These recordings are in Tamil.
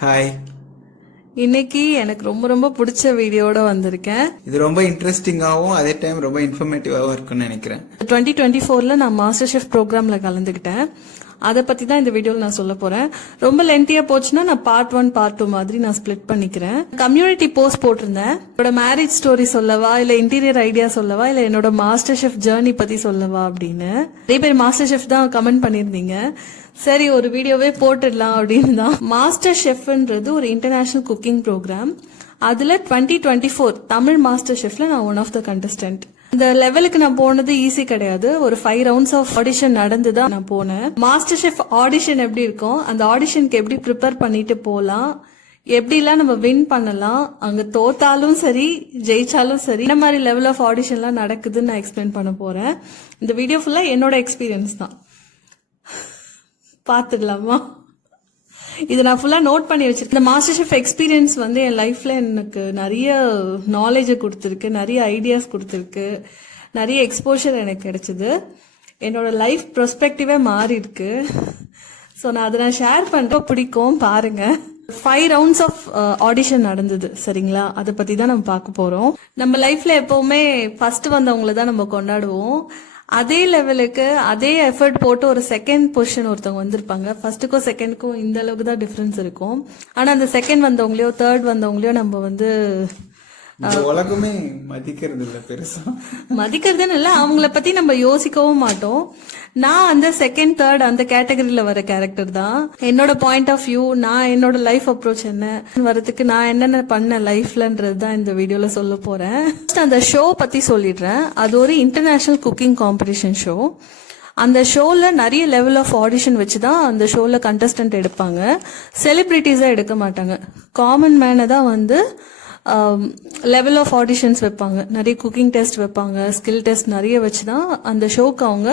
ஹாய். இன்னைக்கு எனக்கு ரொம்ப ரொம்ப பிடிச்ச வீடியோட வந்திருக்கேன். இது ரொம்ப இன்ட்ரெஸ்டிங்காகவும் அதே டைம் ரொம்ப இன்ஃபர்மேட்டிவாகவும் இருக்குன்னு நினைக்கிறேன். 2024 நான் மாஸ்டர் ஷெஃப் ப்ரோக்ராம்ல கலந்துக்கிட்டேன். அதை பத்தி தான் இந்த வீடியோவில் நான் சொல்ல போறேன். ரொம்ப லென்த்தியா போச்சுன்னா நான் பார்ட் 1 பார்ட் 2 மாதிரி நான் ஸ்பிளிட் பண்ணிக்கிறேன். கம்யூனிட்டி போஸ்ட் போட்டிருந்தேன். என்னோட மேரேஜ் ஸ்டோரி சொல்லவா, இல்ல இன்டீரியர் ஐடியா சொல்லவா, இல்ல என்னோட மாஸ்டர் ஷெஃப் ஜேர்னி பத்தி சொல்லவா அப்படின்னு நிறைய பேர் மாஸ்டர் ஷெஃப் தான் கமெண்ட் பண்ணிருந்தீங்க. சரி, ஒரு வீடியோவே போட்டுடலாம் அப்படின்னு தான். மாஸ்டர் ஷெஃப்ன்றது ஒரு இன்டர்நேஷனல் குக்கிங் ப்ரோக்ராம். அதுல 2024 தமிழ் மாஸ்டர் ஷெஃப்ல நான் ஒன் ஆஃப் த கண்டஸ்டன்ட். இந்த லெவலுக்கு நான் போனது ஈஸி கிடையாது. ஒரு 5 ரவுண்ட்ஸ் ஆஃப் ஆடிஷன் நடந்துதான் நான் போனேன். மாஸ்டர் ஷெஃப் ஆடிஷன் எப்படி இருக்கும், அந்த ஆடிஷனுக்கு எப்படி ப்ரிப்பேர் பண்ணிட்டு போலாம், எப்படிலாம் நம்ம வின் பண்ணலாம், அங்க தோத்தாலும் சரி ஜெயிச்சாலும் சரி, இந்த மாதிரி லெவல் ஆஃப் ஆடிஷன்லாம் நடக்குதுன்னு நான் எக்ஸ்பிளைன் பண்ண போறேன். இந்த வீடியோ ஃபுல்லா என்னோட எக்ஸ்பீரியன்ஸ் தான். பாத்துடலாமா? இது நான் ஃபுல்லா நோட் பண்ணி வச்சிருக்கேன். இந்த மாஸ்டர் ஷெஃப் எக்ஸ்பீரியன்ஸ் வந்து என் லைஃப்ல எனக்கு நிறைய நாலேஜ் கொடுத்துருக்கு, நிறைய ஐடியாஸ் கொடுத்துருக்கு, நிறைய எக்ஸ்போஷர் எனக்கு கிடைச்சது. என்னோட லைஃப் பெர்ஸ்பெக்டிவே மாறி இருக்கு. ஸோ நான் அதை ஷேர் பண்றேன், பிடிக்கும் பாருங்க. 5 ரவுண்ட்ஸ் ஆஃப் ஆடிஷன் நடந்தது, சரிங்களா? அதை பத்தி தான் நம்ம பார்க்க போறோம். நம்ம லைஃப்ல எப்பவுமே ஃபர்ஸ்ட் வந்தவங்கள தான் நம்ம கொண்டாடுவோம். அதே லெவலுக்கு அதே எஃபர்ட் போட்டு ஒரு செகண்ட் பொசிஷன் ஒருத்தவங்க வந்திருப்பாங்க. ஃபர்ஸ்ட்டுக்கும் செகண்டுக்கும் இந்த அளவுக்கு தான் டிஃபரன்ஸ் இருக்கும். ஆனா அந்த செகண்ட் வந்தவங்களையோ தேர்ட் வந்தவங்களையோ நம்ம வந்து உலகமே மதிக்கிறது இல்ல, பெருசா மதிக்கிறதுன்னு இல்ல, அவங்கள பத்தி நம்ம யோசிக்கவும் மாட்டோம். நான் அந்த செகண்ட் தேர்ட் அந்த கேட்டகரியில வர கேரக்டர் தான். என்னோட பாயிண்ட் ஆஃப் வியூ, நான் என்னோட லைஃப் அப்ரோச் என்ன வரதுக்கு நான் என்னென்ன பண்ண லைஃப்லன்றது தான் இந்த வீடியோல சொல்ல போறேன். அந்த ஷோ பத்தி சொல்லிடுறேன். அது ஒரு இன்டர்நேஷனல் குக்கிங் காம்படிஷன் ஷோ. அந்த ஷோல நிறைய லெவல் ஆஃப் ஆடிஷன் வச்சுதான் அந்த ஷோல கண்டஸ்டன்ட் எடுப்பாங்க. செலிபிரிட்டிஸா எடுக்க மாட்டாங்க. காமன் மேனை தான் வந்து லெவல் ஆஃப் ஆடிஷன்ஸ் வைப்பாங்க. நிறைய குக்கிங் டெஸ்ட் வைப்பாங்க, ஸ்கில் டெஸ்ட் நிறைய வச்சுதான் அந்த ஷோக்கு அவங்க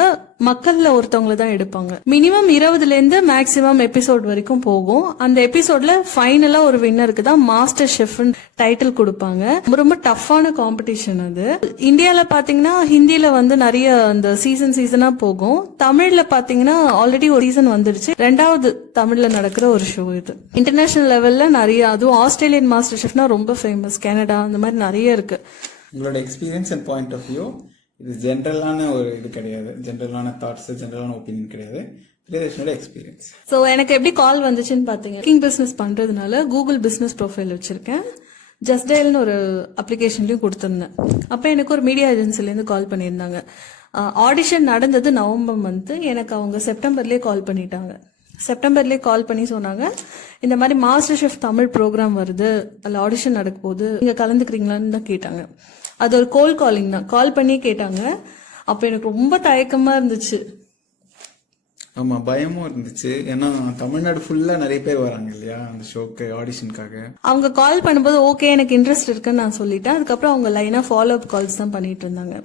மக்கள்ல ஒருத்தவங்களை தான் எடுப்பாங்க. மினிமம் 20ல இருந்து மேக்சிமம் எபிசோட் வரைக்கும் போகும். அந்த எபிசோட்ல ஃபைனலா ஒரு வின்னருக்கு தான் மாஸ்டர் ஷெஃப் டைட்டில் கொடுப்பாங்க. ரொம்ப டஃப்பான காம்படிஷன் அது. இந்தியால பாத்தீங்கன்னா ஹிந்தில வந்து நிறைய அந்த சீசனா போகும். தமிழ்ல பாத்தீங்கன்னா ஆல்ரெடி ஒரு சீசன் வந்துருச்சு. 2வது தமிழ்ல நடக்கிற ஒரு ஷோ இது. இன்டர்நேஷனல் லெவல்ல நிறைய, அதுவும் ஆஸ்திரேலியன் மாஸ்டர் ஷெஃப்னா ரொம்ப ஃபேமஸ், கனடா அந்த மாதிரி நிறைய இருக்கு. உங்களோட experience and point of view, இது ஜென்ரலான ஒரு இது கிடையாது, ஜென்ரலான தாட்ஸ், ஜென்ரலான ஒப்பீனியன் கிடையாது, பிரியதர்ஷனோட எக்ஸ்பீரியன்ஸ். ஸோ எனக்கு எப்படி கால் வந்துச்சுன்னு பாத்தீங்க, குக்கிங் பிசினஸ் பண்றதுனால கூகுள் பிசினஸ் ப்ரொஃபைல் வச்சிருக்கேன். ஜஸ்ட் டயல்னு ஒரு அப்ளிகேஷன்லயும் கொடுத்திருந்தேன். அப்ப எனக்கு ஒரு மீடியா ஏஜென்சில இருந்து கால் பண்ணியிருந்தாங்க. ஆடிஷன் நடந்தது நவம்பர் மந்த். எனக்கு அவங்க செப்டம்பர்லயே கால் பண்ணிட்டாங்க. செப்டம்பர்லயே கால் பண்ணி சொன்னாங்க, இந்த மாதிரி மாஸ்டர் ஷெஃப் தமிழ் ப்ரோக்ராம் வருது, அதுல ஆடிஷன் நடக்க போகுது, நீங்க கலந்துக்கிறீங்களான்னு தான் கேட்டாங்க. அது ஒரு கோல் காலிங் தான், கால் பண்ணி கேட்டாங்க. அப்ப எனக்கு ரொம்ப தயக்கமா இருந்துச்சு. ஆமா, பயமும் இருந்துச்சு. ஏன்னா தமிழ்நாடு ஃபுல்லா நிறைய பேர் வராங்க இல்லையா அந்த ஷோக்கு ஆடிஷனுக்காக. அவங்க கால் பண்ணும்போது ஓகே எனக்கு இன்ட்ரெஸ்ட் இருக்குன்னு நான் சொல்லிட்டேன். அதுக்கப்புறம் அவங்க லைனா ஃபாலோ அப் கால்ஸ் தான் பண்ணிட்டு இருந்தாங்க.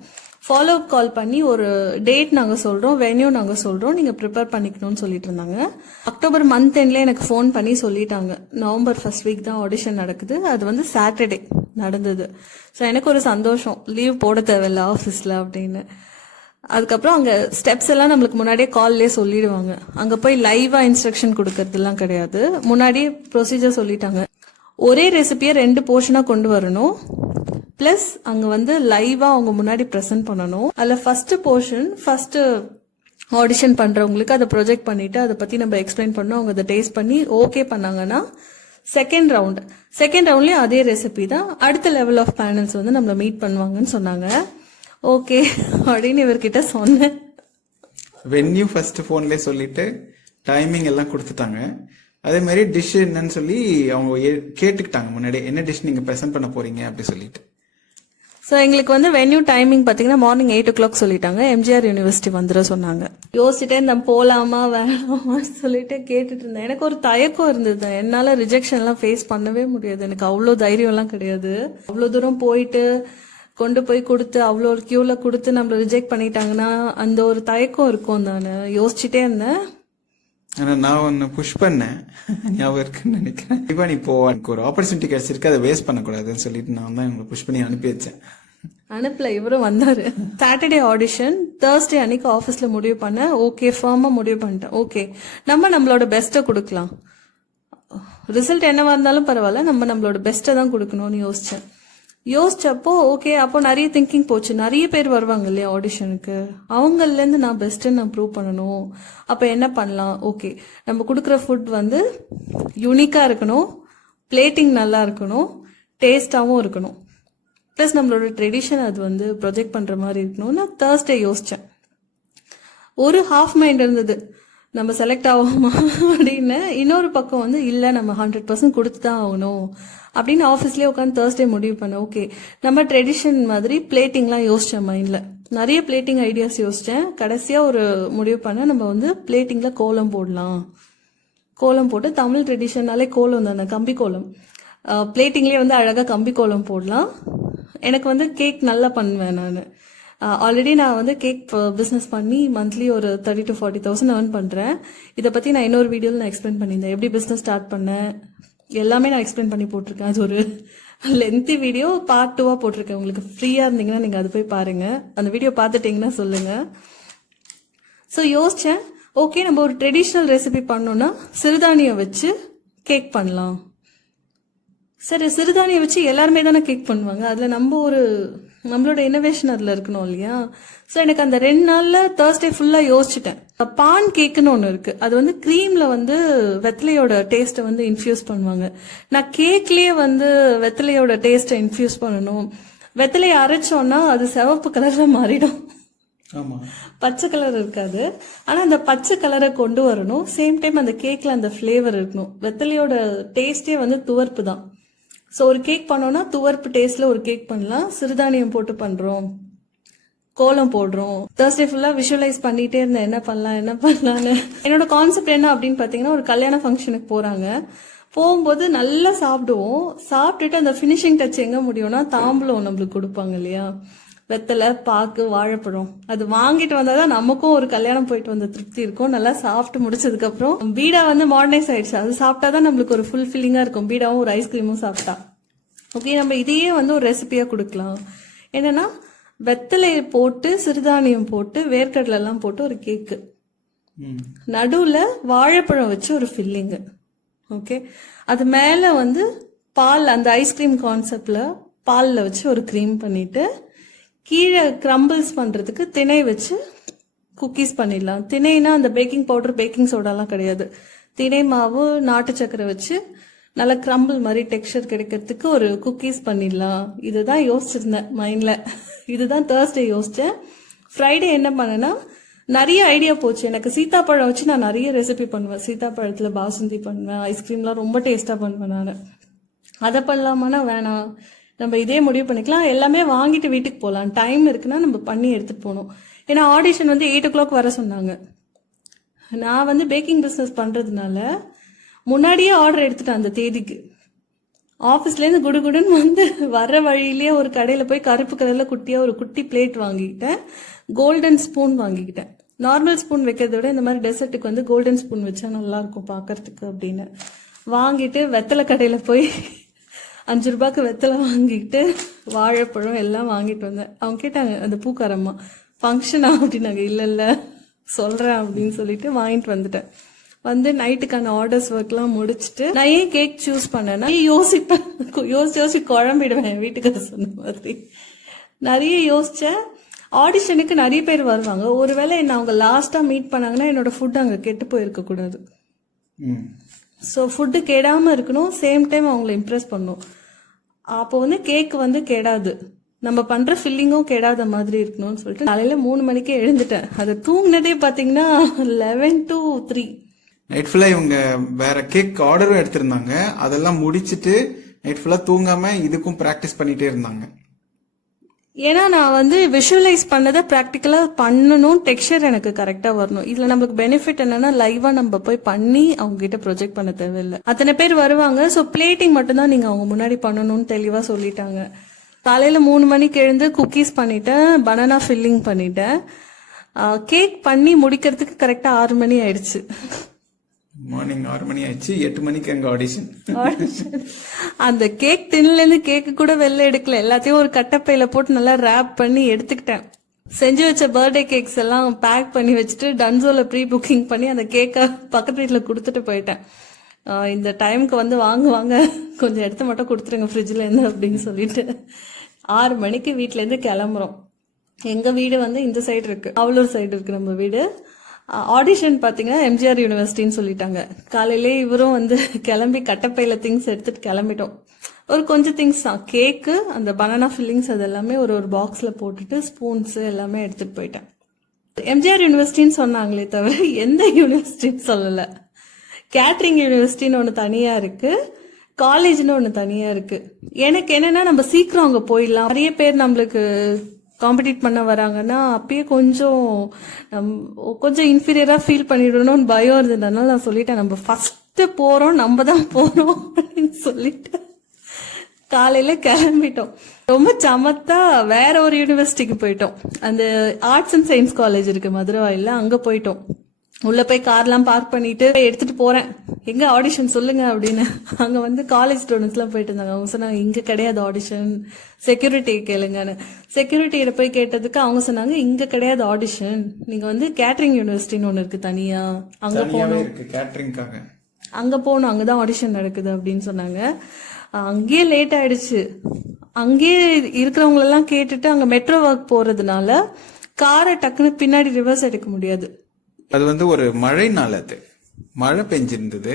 ஃபாலோ அப் கால் பண்ணி ஒரு டேட் நாங்க சொல்றோம், வென்யூ நாங்க சொல்றோம், நீங்க ப்ரிப்பேர் பண்ணிக்கணும்னு சொல்லிட்டு இருந்தாங்க. அக்டோபர் மந்த் எண்ட்ல எனக்கு ஃபோன் பண்ணி சொல்லிட்டாங்க, நவம்பர் ஃபர்ஸ்ட் வீக் தான் ஆடிஷன் நடக்குது. அது வந்து சாட்டர்டே நடந்தது. ஸோ எனக்கு ஒரு சந்தோஷம், லீவ் போட தேவையில்ல ஆஃபீஸ்ல அப்படின்னு. அதுக்கப்புறம் அங்க ஸ்டெப்ஸ் எல்லாம் நம்மளுக்கு முன்னாடியே கால்லயே சொல்லிடுவாங்க. அங்க போய் லைவா இன்ஸ்ட்ரக்ஷன் கொடுக்கறதுலாம் கிடையாது, முன்னாடியே ப்ரொசீஜர் சொல்லிட்டாங்க. ஒரே ரெசிபியை 2 போர்ஷனா கொண்டு வரணும், பிளஸ் அங்க வந்து லைவா அவங்க முன்னாடி பிரசன்ட் பண்ணணும். அதுல ஃபர்ஸ்ட் போர்ஷன் ஃபர்ஸ்ட் ஆடிஷன் பண்றவங்களுக்கு அதை ப்ரொஜெக்ட் பண்ணிட்டு அதை பத்தி நம்ம எக்ஸ்பிளைன் பண்ணோம். அவங்க அதை டேஸ்ட் பண்ணி ஓகே பண்ணாங்கன்னா செகண்ட் ரவுண்ட்லயும் அதே ரெசிபி தான். அடுத்த லெவல் ஆஃப் பேனல்ஸ் வந்து நம்மள மீட் பண்ணுவாங்கன்னு சொன்னாங்க. ஓகே அப்படின்னு இவர்கிட்ட சொன்னேன். வென்யூ ஃபர்ஸ்ட் போன்லயே சொல்லிட்டு டைமிங் எல்லாம் கொடுத்துட்டாங்க. அதே மாதிரி டிஷ் என்னன்னு சொல்லி அவங்க கேட்டுக்கிட்டாங்க முன்னாடி, என்ன டிஷ் நீங்க பிரசன்ட் பண்ண போறீங்க அப்படி சொல்லிட்டு. ஸோ எங்களுக்கு வந்து வென்யூ டைமிங் பார்த்தீங்கன்னா மார்னிங் 8 o'clock சொல்லிட்டாங்க. எம்ஜிஆர் யூனிவர்சிட்டி வந்துட சொன்னாங்க. யோசிச்சுட்டே நான் போலாமா வேணாமா சொல்லிட்டு கேட்டுட்டு இருந்தேன். எனக்கு ஒரு தயக்கம் இருந்தது, என்னால ரிஜெக்ஷன் எல்லாம் ஃபேஸ் பண்ணவே முடியாது. எனக்கு அவ்வளோ தைரியம் எல்லாம் கிடையாது. அவ்வளோ தூரம் போயிட்டு கொண்டு போய் கொடுத்து அவ்வளோ ஒரு கியூல கொடுத்து நம்மள ரிஜெக்ட் பண்ணிட்டாங்கன்னா அந்த ஒரு தயக்கம் இருக்கும். நான் யோசிச்சுட்டே இருந்தேன். ஆனா நான் ஒன்னு புஷ் பண்ணேன், ஞாபகம் இருக்குன்னு நினைக்கிறேன். இப்ப நீ போ, எனக்கு ஒரு ஆப்பர்ச்சுனிட்டி கிடைச்சிருக்கு, அதை வேஸ்ட் பண்ணக்கூடாதுன்னு சொல்லிட்டு நான் தான் உங்களை புஷ் பண்ணி அனுப்பி வச்சேன். அனுப்பல, இவரும் வந்தாரு. சாட்டர்டே ஆடிஷன், தேர்ஸ்டே அன்னைக்கு ஆபீஸ்ல முடிவு பண்ண, ஓகே ஃபார்மா முடிவு பண்ணிட்டேன். ஓகே நம்ம நம்மளோட பெஸ்ட்டை கொடுக்கலாம். ரிசல்ட் என்னவா இருந்தாலும் பரவாயில்ல, நம்ம நம்மளோட பெஸ்ட்டை தான் கொடுக்கணும்னு யோசிச்சப்போ ஓகே, அப்போ நிறைய திங்கிங் போச்சு. நிறைய பேர் வருவாங்க இல்லையா ஆடிஷனுக்கு, அவங்கலேருந்து நான் பெஸ்ட்டு நான் ப்ரூவ் பண்ணணும். அப்போ என்ன பண்ணலாம்? ஓகே, நம்ம கொடுக்குற ஃபுட் வந்து யூனிக்காக இருக்கணும், பிளேட்டிங் நல்லா இருக்கணும், டேஸ்டாகவும் இருக்கணும், ப்ளஸ் நம்மளோட ட்ரெடிஷன் அது வந்து ப்ரொஜெக்ட் பண்ணுற மாதிரி இருக்கணும்னு நான் தேர்ஸ்டே யோசித்தேன். ஒரு ஹாஃப் மைண்ட் இருந்தது, நம்ம செலக்ட் ஆகுமா அப்படின்னு. இன்னொரு பக்கம் வந்து இல்லை, நம்ம 100% கொடுத்து தான் ஆகணும் அப்படின்னு ஆஃபீஸ்லேயே உட்காந்து தேர்ஸ்டே முடிவு பண்ணேன். ஓகே, நம்ம ட்ரெடிஷன் மாதிரி பிளேட்டிங்லாம் யோசித்தேன் மைண்டில். நிறைய பிளேட்டிங் ஐடியாஸ் யோசித்தேன். கடைசியாக ஒரு முடிவு பண்ண, நம்ம வந்து பிளேட்டிங்கில் கோலம் போடலாம். கோலம் போட்டு, தமிழ் ட்ரெடிஷனாலே கோலம் தானே, கம்பி கோலம். பிளேட்டிங்லேயே வந்து அழகாக கம்பி கோலம் போடலாம். எனக்கு வந்து கேக் நல்லா பண்ணுவேன் நான். ஆல்ரெடி நான் வந்து கேக் பிஸ்னஸ் பண்ணி மந்த்லி ஒரு 30,000 to 40,000 earn பண்ணுறேன். இதை பற்றி நான் இன்னொரு வீடியோவில் நான் எக்ஸ்பிளைன் பண்ணியிருந்தேன், எப்படி பிஸ்னஸ் ஸ்டார்ட் பண்ணேன் எல்லாமே நான் எக்ஸ்பிளைன் பண்ணி போட்டிருக்கேன். அது ஒரு லென்த்தி வீடியோ, பார்ட் 2 போட்டிருக்கேன். உங்களுக்கு ஃப்ரீயாக இருந்தீங்கன்னா நீங்கள் அது போய் பாருங்கள். அந்த வீடியோ பார்த்துட்டிங்கன்னா சொல்லுங்கள். ஸோ யோசித்தேன், ஓகே நம்ம ஒரு ட்ரெடிஷ்னல் ரெசிபி பண்ணோன்னா சிறுதானியம் வச்சு கேக் பண்ணலாம். சரி, சிறுதானியம் வச்சு எல்லாருமே தானே கேக் பண்ணுவாங்க, அதில் நம்மளோட இன்னோவேஷன் அதில் இருக்கணும் இல்லையா? ஸோ எனக்கு அந்த 2 நாளில் தேர்ஸ்டே ஃபுல்லாக யோசிச்சுட்டேன். பான் கேக்குன்னு ஒன்று இருக்கு, அது வந்து க்ரீம்ல வந்து வெத்தலையோட டேஸ்ட்டை வந்து இன்ஃபியூஸ் பண்ணுவாங்க. நான் கேக்லேயே வந்து வெத்தலையோட டேஸ்ட்டை இன்ஃபியூஸ் பண்ணணும். வெத்தலையை அரைச்சோன்னா அது சிவப்பு கலர்ல மாறிடும், பச்சை கலர் இருக்காது. ஆனால் அந்த பச்சை கலரை கொண்டு வரணும். சேம் டைம் அந்த கேக்ல அந்த ஃப்ளேவர் இருக்கணும். வெத்தலையோட டேஸ்டே வந்து துவர்ப்பு தான். ஸோ ஒரு கேக் பண்ணோம்னா துவர்ப்பு டேஸ்ட்ல ஒரு கேக் பண்ணலாம். சிறுதானியம் போட்டு பண்றோம், கோலம் போடுறோம். தேர்ஸ்டே ஃபுல்லா விஷுவலைஸ் பண்ணிட்டே இருந்தேன், என்ன பண்ணலான்னு. என்னோட கான்செப்ட் என்ன அப்படின்னு பாத்தீங்கன்னா, ஒரு கல்யாண ஃபங்க்ஷனுக்கு போகும்போது நல்லா சாப்பிடுவோம். சாப்பிட்டுட்டு அந்த ஃபினிஷிங் டச் எங்க முடியும்னா, தாம்பூலம் நம்மளுக்கு கொடுப்பாங்க இல்லையா, வெத்தலை, பாக்கு, வாழைப்பழம். அது வாங்கிட்டு வந்தாதான் நமக்கும் ஒரு கல்யாணம் போயிட்டு வந்த திருப்தி இருக்கும். நல்லா சாப்பிட்டு முடிச்சதுக்கு அப்புறம் பீடா வந்து மாடர்னைஸ் ஆயிடுச்சு, அது சாப்பிட்டாதான் நம்மளுக்கு ஒரு ஃபுல் ஃபில்லிங்கா இருக்கும். பீடாவும் ஒரு ஐஸ்கிரீமும் சாப்பிட்டா. ஓகே, நம்ம இதையே வந்து ஒரு ரெசிபியா கொடுக்கலாம். என்னன்னா, வெத்தலையை போட்டு, சிறுதானியம் போட்டு, வேர்க்கடலை எல்லாம் போட்டு ஒரு கேக்கு, நடுவுல வாழைப்பழம் வச்சு ஒரு ஃபில்லிங்கு. ஓகே, அது மேல வந்து பால், அந்த ஐஸ்கிரீம் கான்செப்ட்ல பால்ல வச்சு ஒரு க்ரீம் பண்ணிட்டு, கீழே கிரம்பிள்ஸ் பண்றதுக்கு திணை வச்சு குக்கீஸ் பண்ணிடலாம். திணைனா அந்த பேக்கிங் பவுடர், பேக்கிங் சோடாலாம் கிடையாது. திணை மாவு, நாட்டு சக்கரை வச்சு நல்லா கிரம்பிள் மாதிரி டெக்ஸ்சர் கிடைக்கிறதுக்கு ஒரு குக்கீஸ் பண்ணிடலாம். இதுதான் யோசிச்சிருந்தேன் மைண்ட்ல. இதுதான் தேர்ஸ்டே யோசிச்சேன். ஃப்ரைடே என்ன பண்ணேன்னா, நிறைய ஐடியா போச்சு எனக்கு. சீத்தாப்பழம் வச்சு நான் நிறைய ரெசிபி பண்ணுவேன். சீத்தாப்பழத்துல பாசுந்தி பண்ணுவேன், ஐஸ்கிரீம்லாம் ரொம்ப டேஸ்டா பண்ணுவேன் நான். அதை பண்ணலாமான்னா வேணாம், நம்ம இதே முடிவு பண்ணிக்கலாம். எல்லாமே வாங்கிட்டு வீட்டுக்கு போகலாம், டைம் இருக்குன்னா நம்ம பண்ணி எடுத்துட்டு போகணும். ஏன்னா ஆடிஷன் வந்து 8 o'clock வர சொன்னாங்க. நான் வந்து பேக்கிங் பிஸ்னஸ் பண்றதுனால முன்னாடியே ஆர்டர் எடுத்துட்டேன் அந்த தேதிக்கு. ஆஃபீஸ்லேருந்து குடுகுடுன்னு வந்து வர்ற வழியிலேயே ஒரு கடையில் போய் கருப்பு கலர்ல குட்டியாக ஒரு குட்டி பிளேட் வாங்கிக்கிட்டேன். கோல்டன் ஸ்பூன் வாங்கிக்கிட்டேன். நார்மல் ஸ்பூன் வைக்கிறத விட இந்த மாதிரி டெசர்ட்டுக்கு வந்து கோல்டன் ஸ்பூன் வச்சா நல்லா இருக்கும் பார்க்கறதுக்கு அப்படின்னு வாங்கிட்டு, வெத்தலை கடையில் போய் 5 ரூபாய்க்கு வெத்தலை வாங்கிக்கிட்டு, வாழைப்பழம் எல்லாம் வாங்கிட்டு வந்தேன். அவங்க கேட்டாங்க, அந்த பூக்காரம்மா ஃபங்க்ஷனா அப்படின்னாங்க. இல்லை சொல்கிறேன் அப்படின்னு சொல்லிட்டு வாங்கிட்டு வந்துட்டேன். வந்து நைட்டுக்கான ஆர்டர்ஸ் ஒர்க்லாம் முடிச்சுட்டு, நான் ஏன் கேக் சூஸ் பண்ணேன்னா, யோசிப்பேன், யோசிச்சு குழம்பிடுவேன். வீட்டுக்கு சொன்ன மாதிரி நிறைய யோசிச்சேன். ஆடிஷனுக்கு நிறைய பேர் வருவாங்க. ஒருவேளை என்ன அவங்க லாஸ்டா மீட் பண்ணாங்கன்னா என்னோட ஃபுட் அங்கே கெட்டு போயிருக்க கூடாது. ஸோ ஃபுட்டு கெடாம இருக்கணும், சேம் டைம் அவங்கள இம்ப்ரெஸ் பண்ணும். அப்போ வந்து கேக் வந்து கெடாது, நம்ம பண்ற ஃபில்லிங்கும் கெடாத மாதிரி இருக்கணும்னு சொல்லிட்டு காலையில 3 மணிக்கே எழுந்துட்டேன். அதை தூங்கினதே பாத்தீங்கன்னா 11 to 3. நைட் ஃபுல்லா இவங்க வேற கேக் ஆர்டரும் எடுத்திருந்தாங்க. அதெல்லாம் முடிச்சிட்டு நைட் ஃபுல்லா தூங்காம இதுக்கும் பிராக்டிஸ் பண்ணிட்டே இருந்தாங்க. ஏன்னா நான் வந்து விஷுவலைஸ் பண்ணதை ப்ராக்டிக்கலா பண்ணணும், டெக்ஸ்சர் எனக்கு கரெக்டா வரணும். இதுல நமக்கு பெனிஃபிட் என்னன்னா, லைவா நம்ம போய் பண்ணி அவங்க கிட்ட ப்ரொஜெக்ட் பண்ண தேவையில்லை. அத்தனை பேர் வருவாங்க. ஸோ பிளேட்டிங் மட்டும் தான் நீங்க அவங்க முன்னாடி பண்ணணும்னு தெளிவா சொல்லிட்டாங்க. காலையில 3 மணிக்கு எழுந்து குக்கீஸ் பண்ணிட்டேன், பனானா ஃபில்லிங் பண்ணிட்டேன். கேக் பண்ணி முடிக்கிறதுக்கு கரெக்டா 6 மணி ஆயிடுச்சு. மார்னிங் 6 மணி ஆயிடுச்சு. 8 மணிக்கு அங்க ஆடிஷன். அந்த கேக் டின்ல இருந்து கேக்கு கூட வெளில எடுக்கல, எல்லாத்தையும் ஒரு கட்டப்பையில போட்டு நல்லா ரேப் பண்ணி எடுத்துக்கிட்டேன். செஞ்சு வச்ச பர்த்டே கேக்ஸ் எல்லாம் பேக் பண்ணி வச்சுட்டு டன்சோல ப்ரீ புக்கிங் பண்ணி அந்த கேக்கை பக்கத்து வீட்டில் கொடுத்துட்டு போயிட்டேன். இந்த டைமுக்கு வந்து வாங்க கொஞ்சம் எடுத்து மட்டும் கொடுத்துருங்க ஃப்ரிட்ஜில் இருந்து அப்படின்னு சொல்லிட்டு 6 மணிக்கு வீட்டிலேருந்து கிளம்புறோம். எங்கள் வீடு வந்து இந்த சைடு இருக்கு, அவளூர் சைடு இருக்கு நம்ம வீடு. ஆடிஷன் பார்த்தீங்கன்னா எம்ஜிஆர் யூனிவர்சிட்டின்னு சொல்லிட்டாங்க. காலையிலே இவரும் வந்து கிளம்பி கட்டப்பையில திங்ஸ் எடுத்துட்டு கிளம்பிட்டோம். ஒரு கொஞ்சம் திங்ஸ் தான், கேக்கு, அந்த பனானா ஃபில்லிங்ஸ், அது எல்லாமே ஒரு பாக்ஸில் போட்டுட்டு ஸ்பூன்ஸ் எல்லாமே எடுத்துட்டு போயிட்டேன். எம்ஜிஆர் யூனிவர்சிட்டின்னு சொன்னாங்களே தவிர எந்த யூனிவர்சிட்டின்னு சொல்லலை. கேட்ரிங் யூனிவர்சிட்டின்னு ஒன்று தனியாக இருக்கு, காலேஜ்னு ஒன்று தனியாக இருக்கு. எனக்கு என்னன்னா நம்ம சீக்கிரம் அங்கே போயிடலாம். நிறைய பேர் நம்மளுக்கு காம்படிட் பண்ண வராங்கன்னா அப்பயே கொஞ்சம் இன்ஃபீரியராக ஃபீல் பண்ணிடணும்னு பயம் இருந்ததுனால நான் சொல்லிட்டேன், நம்ம ஃபர்ஸ்ட் போகிறோம், நம்ம தான் போகிறோம் அப்படின்னு சொல்லிட்டு காலையில கிளம்பிட்டோம். ரொம்ப சமத்தா வேற ஒரு யூனிவர்சிட்டிக்கு போயிட்டோம். அந்த ஆர்ட்ஸ் அண்ட் சயின்ஸ் காலேஜ் இருக்கு மதுரவாயில, அங்க போயிட்டோம். உள்ள போய் கார்லாம் பார்க் பண்ணிட்டு எடுத்துட்டு போறேன், எங்க ஆடிஷன் சொல்லுங்க அப்படின்னு. அங்க வந்து காலேஜ் ஸ்டூடெண்ட்ஸ் எல்லாம் போயிட்டு இருந்தாங்க. அவங்க சொன்னாங்க இங்க கிடையாது ஆடிஷன், செக்யூரிட்டி கேளுங்கன்னு. செக்யூரிட்டியில போய் கேட்டதுக்கு அவங்க சொன்னாங்க இங்க கிடையாது ஆடிஷன், நீங்க வந்து கேட்டரிங் யூனிவர்சிட்டின்னு ஒண்ணு இருக்கு தனியா, அங்க போகணும், கேட்டரிங்காக அங்க போகணும், அங்கதான் ஆடிஷன் நடக்குது அப்படின்னு சொன்னாங்க. அங்கேயே லேட் ஆயிடுச்சு. அங்கேயே இருக்கிறவங்க எல்லாம் கேட்டுட்டு அங்க மெட்ரோ ஒர்க் போறதுனால காரை டக்குன்னு பின்னாடி ரிவர்ஸ் எடுக்க முடியாது. அது வந்து ஒரு மழை நாள், அது மழை பெஞ்சிருந்தது,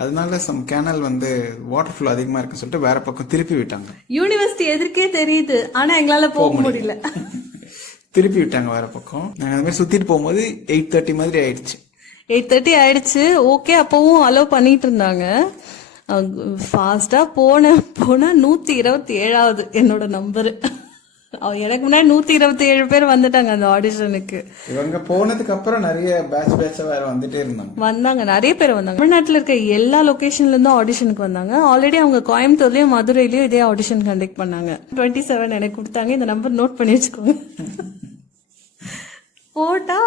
அதனால சம் கேனல் வந்து வாட்டர் ஃப்ளோ அதிகமா இருக்குன்னு சொல்லிட்டு வேற பக்கம் திருப்பி விட்டாங்க. யூனிவர்சிட்டி எதிர்க்கே தெரியுது, ஆனா எங்களால போக முடியல. திருப்பி விட்டாங்க வேற பக்கம். நாங்க அந்த மாதிரி சுத்திட்டு போகும்போது 8:30 மாதிரி ஆயிடுச்சு. 8:30 ஆயிடுச்சு. ஓகே, அப்பவும் அலோவ் பண்ணிட்டு இருந்தாங்க. ஃபாஸ்டா போனா 127வது என்னோட நம்பரு. எனக்கு முன்னாடி 127 பேர் வந்துட்டாங்க அந்த ஆடிஷனுக்கு. இவங்க போனதுக்கு அப்புறம் நிறைய பேட்ச் வேற வந்துட்டே வந்தாங்க, நிறைய பேர் வந்தாங்க. தமிழ்நாட்டுல இருக்க எல்லா லொகேஷன்ல இருந்தும் ஆடிஷனுக்கு வந்தாங்க. ஆல்ரெடி அவங்க கோயம்புத்தூர்லயும் மதுரையிலயும் இதே ஆடிஷன் கண்டக்ட் பண்ணாங்க. 27 எனக்கு கொடுத்தாங்க, இந்த நம்பர் நோட் பண்ணி வச்சுக்கோங்க. போட்டா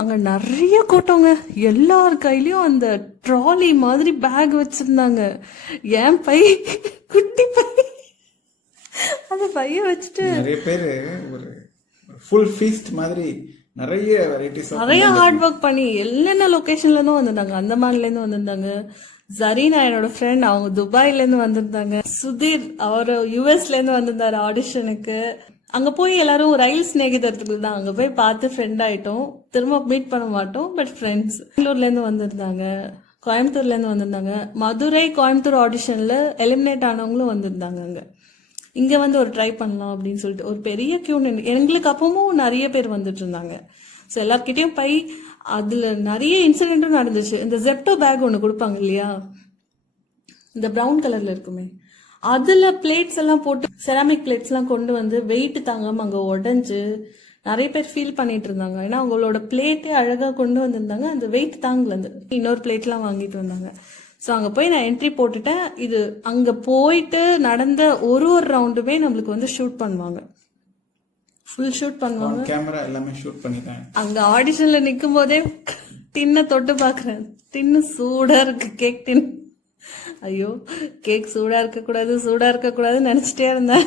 அங்க நிறைய கூட்டங்க, எல்லார் கையிலயும் அந்த ட்ராலி மாதிரி பேக் வச்சிருந்தாங்க. என் பை குட்டி பை, அந்த பைய வச்சுட்டு நிறைய பேரு ஒரு ஃபுல் ஃபீஸ்ட் மாதிரி நிறைய வெரைட்டிஸ், நிறைய ஹார்ட் ஒர்க் பண்ணி என்னென்ன லொகேஷன்ல இருந்தும் வந்திருந்தாங்க. அந்தமான்ல இருந்து வந்திருந்தாங்க. ஜரீனா என்னோட ஃப்ரெண்ட், அவங்க துபாயில இருந்து வந்திருந்தாங்க. சுதீர் அவர் யூஎஸ்ல இருந்து வந்திருந்தாரு ஆடிஷனுக்கு. அங்க போய் எல்லாரும் ரயில் ஸ்நேகிதர்கள் தான், அங்க போய் பார்த்து ஃப்ரெண்ட் ஆயிட்டோம். திரும்ப மீட் பண்ண மாட்டோம், பட் ஃப்ரெண்ட்ஸ். பெங்களூர்ல இருந்து வந்திருந்தாங்க, கோயம்புத்தூர்ல இருந்து வந்திருந்தாங்க. மதுரை கோயம்புத்தூர் ஆடிஷன்ல எலிமினேட் ஆனவங்களும் வந்திருந்தாங்க. அங்க இங்க வந்து ஒரு ட்ரை பண்ணலாம் அப்படின்னு சொல்லிட்டு ஒரு பெரிய கியூ எங்களுக்கு அப்பவும் நிறைய பேர் வந்துட்டு இருந்தாங்க. ஸோ எல்லார்கிட்டயும் போய் அதுல நிறைய இன்சிடென்ட்டும் நடந்துச்சு. இந்த ஜெப்டோ பேக் ஒன்று கொடுப்பாங்க இல்லையா, இந்த ப்ரௌன் கலர்ல இருக்குமே, அதுல பிளேட்ஸ் எல்லாம் போட்டு செராமிக் பிளேட்ஸ் எல்லாம் கொண்டு வந்து வெயிட் தாங்காம அங்க உடஞ்சு நிறைய பேர் ஃபீல் பண்ணிட்டு இருந்தாங்க. ஏன்னா அவங்களோட பிளேட்டே அழகா கொண்டு வந்திருந்தாங்க, அந்த வெயிட் தாங்கல, அந்த இன்னொரு பிளேட் எல்லாம் வாங்கிட்டு வந்தாங்க. ஸோ அங்கே போய் நான் என்ட்ரி போட்டுட்டேன். இது அங்கே போயிட்டு நடந்த ஒரு ரவுண்டுமே நம்மளுக்கு வந்து ஷூட் பண்ணுவாங்க, ஃபுல் ஷூட் பண்ணுவாங்க, கேமரா எல்லாமே ஷூட் பண்ணிட்டேன். அங்கே ஆடிஷன்ல நிற்கும் போதே டின்னை தொட்டு பார்க்குறேன், டின்னு சூடா இருக்கு, கேக் டின். ஐயோ, கேக் சூடா இருக்கக்கூடாதுன்னு நினைச்சிட்டே இருந்தேன்.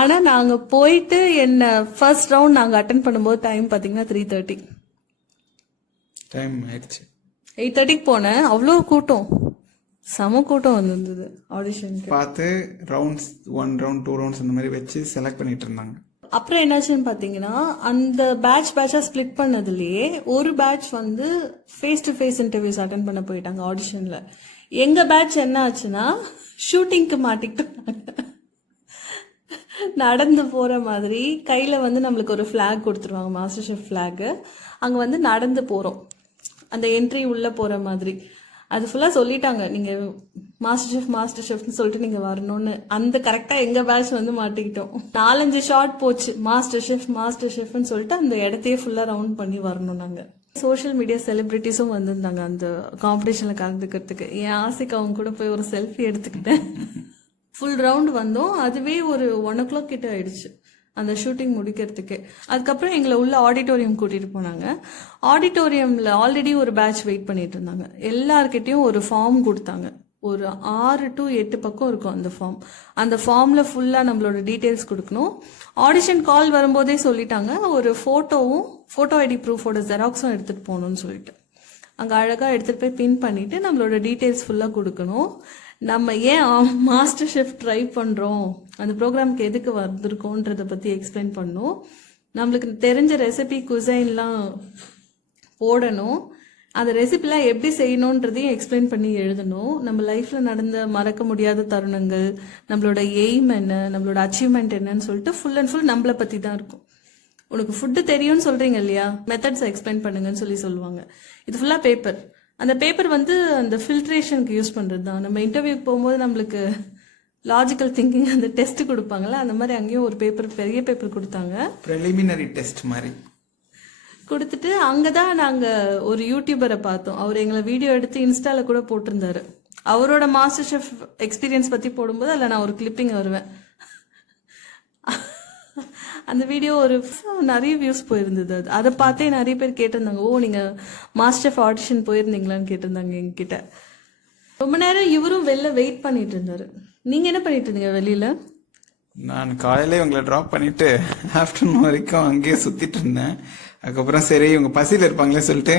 ஆனா நாங்க போயிட்டு என்ன ஃபர்ஸ்ட் ரவுண்ட் நாங்க அட்டென்ட் பண்ணும்போது டைம் பாத்தீங்கன்னா 3:30 டைம் ஆயிடுச்சு. 8:30 போனேன். அவ்வளோ கூட்டம், செம கூட்டம் வந்திருந்தது ஆடிஷனுக்கு. பார்த்து ரவுண்ட்ஸ் 1 ரவுண்ட் 2 ரவுண்ட்ஸ் அந்த மாதிரி வச்சு செலக்ட் பண்ணிட்டு இருந்தாங்க. அப்புறம் என்னாச்சுன்னு பாத்தீங்கன்னா, அந்த பேட்சா ஸ்பிளிட் பண்ணதுலயே ஒரு பேட்ச் வந்து face to face interviews attend பண்ண போயிட்டாங்க ஆடிஷன்ல. எங்க பேட்ச் என்ன ஆச்சுன்னா ஷூட்டிங்க்கு மாட்டிக்கிட்டாங்க. நடந்து போற மாதிரி கையில வந்து நம்மளுக்கு ஒரு ஃபிளாக் கொடுத்துருவாங்க, மாஸ்டர் ஷெஃப் ஃபிளாக். அங்க வந்து நடந்து போறோம், அந்த என்ட்ரி உள்ள போற மாதிரி. அது ஃபுல்லா சொல்லிட்டாங்க, நீங்க மாஸ்டர் ஷெஃப்னு சொல்லிட்டு நீங்க வரணும்னு. அந்த கரெக்டா எங்க பேட்ச் வந்து மாட்டிக்கிட்டோம். 4-5 ஷார்ட் போச்சு, மாஸ்டர் ஷெஃப்னு சொல்லிட்டு அந்த இடத்தையே ஃபுல்லா ரவுண்ட் பண்ணி வரணும். நாங்க சோஷியல் மீடியா செலிபிரிட்டிஸும் வந்திருந்தாங்க அந்த காம்படிஷன்ல கலந்துக்கிறதுக்கு. என் ஆசைக்கு அவங்க கூட போய் ஒரு செல்ஃபி எடுத்துக்கிட்டேன். ஃபுல் ரவுண்ட் வந்தோம். அதுவே ஒரு 1 o'clock கிட்ட ஆயிடுச்சு அந்த ஷூட்டிங் முடிக்கிறதுக்கு. அதுக்கப்புறம் எங்களை உள்ள ஆடிட்டோரியம் கூட்டிட்டு போனாங்க. ஆடிட்டோரியம்ல ஆல்ரெடி ஒரு பேட்ச் வெயிட் பண்ணிட்டு இருந்தாங்க. எல்லார்கிட்டையும் ஒரு ஃபார்ம் கொடுத்தாங்க. ஒரு 6 to 8 பக்கம் இருக்கும் அந்த ஃபார்ம். அந்த ஃபார்ம்ல ஃபுல்லா நம்மளோட டீடைல்ஸ் கொடுக்கணும். ஆடிஷன் கால் வரும்போதே சொல்லிட்டாங்க, ஒரு போட்டோ ஐடி ப்ரூஃபோட ஜெராக்ஸும் எடுத்துட்டு போகணும்னு சொல்லிட்டு. அங்கே அழகாக எடுத்துகிட்டு போய் பின் பண்ணிவிட்டு நம்மளோட டீட்டெயில்ஸ் ஃபுல்லாக கொடுக்கணும். நம்ம ஏன் மாஸ்டர் ஷெஃப் ட்ரை பண்ணுறோம், அந்த ப்ரோக்ராம்க்கு எதுக்கு வந்திருக்கோன்றதை பற்றி எக்ஸ்பிளைன் பண்ணணும். நம்மளுக்கு தெரிஞ்ச ரெசிபி குசைன்லாம் போடணும். அந்த ரெசிபிலாம் எப்படி செய்யணுன்றதையும் எக்ஸ்பிளைன் பண்ணி எழுதணும். நம்ம லைஃப்பில் நடந்த மறக்க முடியாத தருணங்கள், நம்மளோட எய்ம் என்ன, நம்மளோட அச்சீவ்மெண்ட் என்னன்னு சொல்லிட்டு ஃபுல் அண்ட் ஃபுல் நம்மளை பற்றி தான் இருக்கும். உனக்கு ஃபுட்டு தெரியும்னு சொல்கிறீங்க இல்லையா, மெத்தட்ஸை எக்ஸ்பிளைன் பண்ணுங்கன்னு சொல்லுவாங்க. இது ஃபுல்லாக பேப்பர். அந்த பேப்பர் வந்து அந்த ஃபில்ட்ரேஷனுக்கு யூஸ் பண்ணுறது தான். நம்ம இன்டர்வியூக்கு போகும்போது நம்மளுக்கு லாஜிக்கல் திங்கிங் அந்த டெஸ்ட் கொடுப்பாங்கல்ல, அந்த மாதிரி அங்கேயும் ஒரு பேப்பர், பெரிய பேப்பர் கொடுத்தாங்க, ப்ரிலிமினரி டெஸ்ட் மாதிரி கொடுத்துட்டு அங்கே தான் நாங்கள் ஒரு யூடியூபரை பார்த்தோம். அவர் எங்களை வீடியோ எடுத்து இன்ஸ்டாவில் கூட போட்டிருந்தாரு. அவரோட மாஸ்டர் ஷெஃப் எக்ஸ்பீரியன்ஸ் பற்றி போடும்போது அதில் நான் ஒரு கிளிப்பிங் வருவேன். அந்த வீடியோ ஒரு நிறைய வியூஸ் போயிருந்தது. அதை பார்த்தே நிறைய பேர் கேட்டிருந்தாங்க, ஓ நீங்கள் மாஸ்டர் ஷெஃப் ஆடிஷன் போயிருந்தீங்களான்னு கேட்டிருந்தாங்க எங்ககிட்ட. ரொம்ப நேரம் இவரும் வெளில வெயிட் பண்ணிட்டு இருந்தாரு. நீங்கள் என்ன பண்ணிட்டு இருந்தீங்க வெளியில? நான் காலையில இவங்களை ட்ராப் பண்ணிட்டு ஆஃப்டர்நூன் வரைக்கும் அங்கேயே சுத்திட்டு இருந்தேன். அதுக்கப்புறம் சரி இவங்க பசியில் இருப்பாங்களே சொல்லிட்டு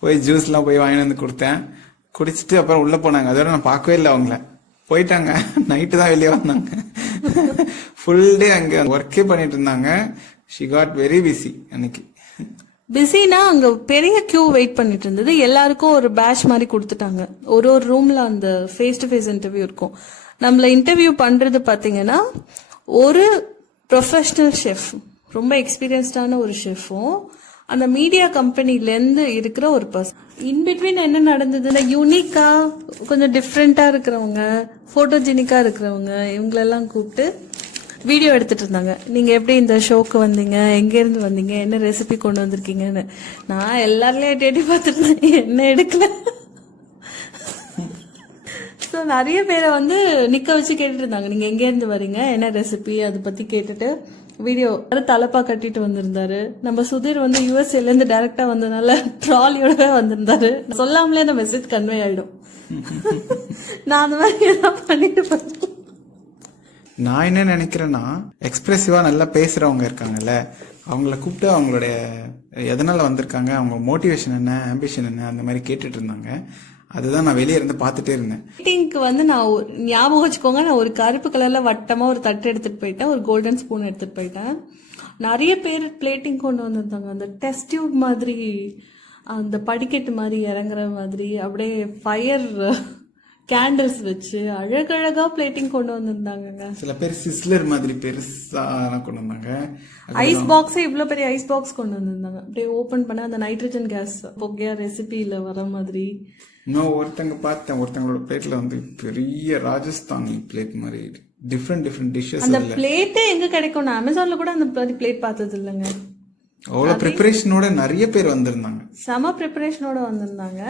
போய் ஜூஸ்லாம் போய் வாங்கிட்டு வந்து கொடுத்தேன். குடிச்சிட்டு அப்புறம் உள்ள போனாங்க. அதோட நான் பார்க்கவே இல்லை அவங்கள. போயிட்டாங்க. நைட்டு தான் வெளியே வந்தாங்க. ஃபுல் டே அங்கே ஒர்க்கே பண்ணிட்டு இருந்தாங்க. ஷி காட் வெரி பிஸி அன்னைக்கு. பிஸினா அங்க பெரிய கியூ வெயிட் பண்ணிட்டு இருந்தது. எல்லாருக்கும் ஒரு பேட்ச் மாதிரி கொடுத்துட்டாங்க. ஒரு ஒரு ரூம்ல அந்த ஃபேஸ் டு ஃபேஸ் இன்டர்வியூ இருக்கும். நம்மள இன்டர்வியூ பண்றது பாத்தீங்கன்னா ஒரு ப்ரொஃபஷனல் ஷெஃப், ரொம்ப எக்ஸ்பீரியன்ஸ்டான ஒரு ஷெஃபும் அந்த மீடியா கம்பெனிலேருந்து இருக்கிற ஒரு பர்சன். இன்பிட்வீன் என்ன நடந்ததுன்னா, யூனிக்கா கொஞ்சம் டிஃப்ரெண்டா இருக்கிறவங்க, போட்டோஜெனிக்கா இருக்கிறவங்க, இவங்களெல்லாம் கூப்பிட்டு வீடியோ எடுத்துட்டு இருந்தாங்க. நீங்க எப்படி இந்த ஷோக்கு வந்தீங்க, எங்க இருந்து வந்தீங்க, என்ன ரெசிபி கொண்டு வந்திருக்கீங்கன்னு. நான் எல்லாருலயும் தேடி பார்த்துட்டு இருந்தேன், என்ன எடுக்கல. ஸோ நிறைய பேரை வந்து நிக்க வச்சு கேட்டுட்டு இருந்தாங்க, நீங்க எங்க இருந்து வரீங்க, என்ன ரெசிபி, அதை பத்தி கேட்டுட்டு வீடியோ தலப்பா கட்டிட்டு வந்திருந்தாரு. நம்ம சுதீர் வந்து யூஎஸ்ஏல இருந்து டைரக்டா வந்ததுனால ட்ராலியோட வந்திருந்தாரு. சொல்லாமலே அந்த மெசேஜ் கன்வே ஆயிடும். நான் அந்த மாதிரி எல்லாம் பண்ணிட்டு போறேன். நான் என்ன நினைக்கிறேன்னா, எக்ஸ்பிரசிவா நல்லா பேசுறவங்க இருக்காங்கல்ல, அவங்கள கூப்பிட்டு அவங்களுடைய எதனால வந்திருக்காங்க, அவங்க மோட்டிவேஷன் என்ன, ஆம்பிஷன் என்ன, அந்த மாதிரி கேட்டுட்டு இருந்தாங்க. அதுதான் நான் வெளியே இருந்து பார்த்துட்டே இருந்தேன். மீட்டிங்க்கு வந்து நான் ஞாபகம் வச்சுக்கோங்க, நான் ஒரு கருப்பு கலர்ல வட்டமா ஒரு தட்டு எடுத்துட்டு போயிட்டேன், ஒரு கோல்டன் ஸ்பூன் எடுத்துட்டு போயிட்டேன். நிறைய பேர் பிளேட்டிங் கொண்டு வந்திருந்தாங்க. அந்த டெஸ்ட் டியூப் மாதிரி, அந்த படிக்கட்டு மாதிரி இறங்குற மாதிரி, அப்படியே ஃபயர் கேண்டில்ஸ் வச்சு அழகழகா பிளேட்டிங் கொண்டு வந்திருந்தாங்க. சில பேர் சிஸ்லர் மாதிரி பெருசா கொண்டு வந்தாங்க. ஐஸ் பாக்ஸே இவ்வளவு பெரிய ஐஸ் பாக்ஸ் கொண்டு வந்திருந்தாங்க. அப்படியே ஓபன் பண்ண அந்த நைட்ரஜன் கேஸ் பொக்கையா ரெசிபியில வர மாதிரி. இன்னும் ஒருத்தங்க பார்த்தேன், ஒருத்தங்களோட பிளேட்ல வந்து பெரிய ராஜஸ்தானி பிளேட் மாதிரி டிஃப்ரெண்ட் டிஷ்ஷஸ். அந்த பிளேட்டே எங்க கிடைக்கும்? நான் அமேசான்ல கூட அந்த பிளேட் பார்த்தது இல்லைங்க. அவ்வளவு ப்ரிப்பரேஷனோட நிறைய பேர் வந்திருந்தாங்க. செம ப்ரிப்பரேஷனோட வந்திருந்தாங்க.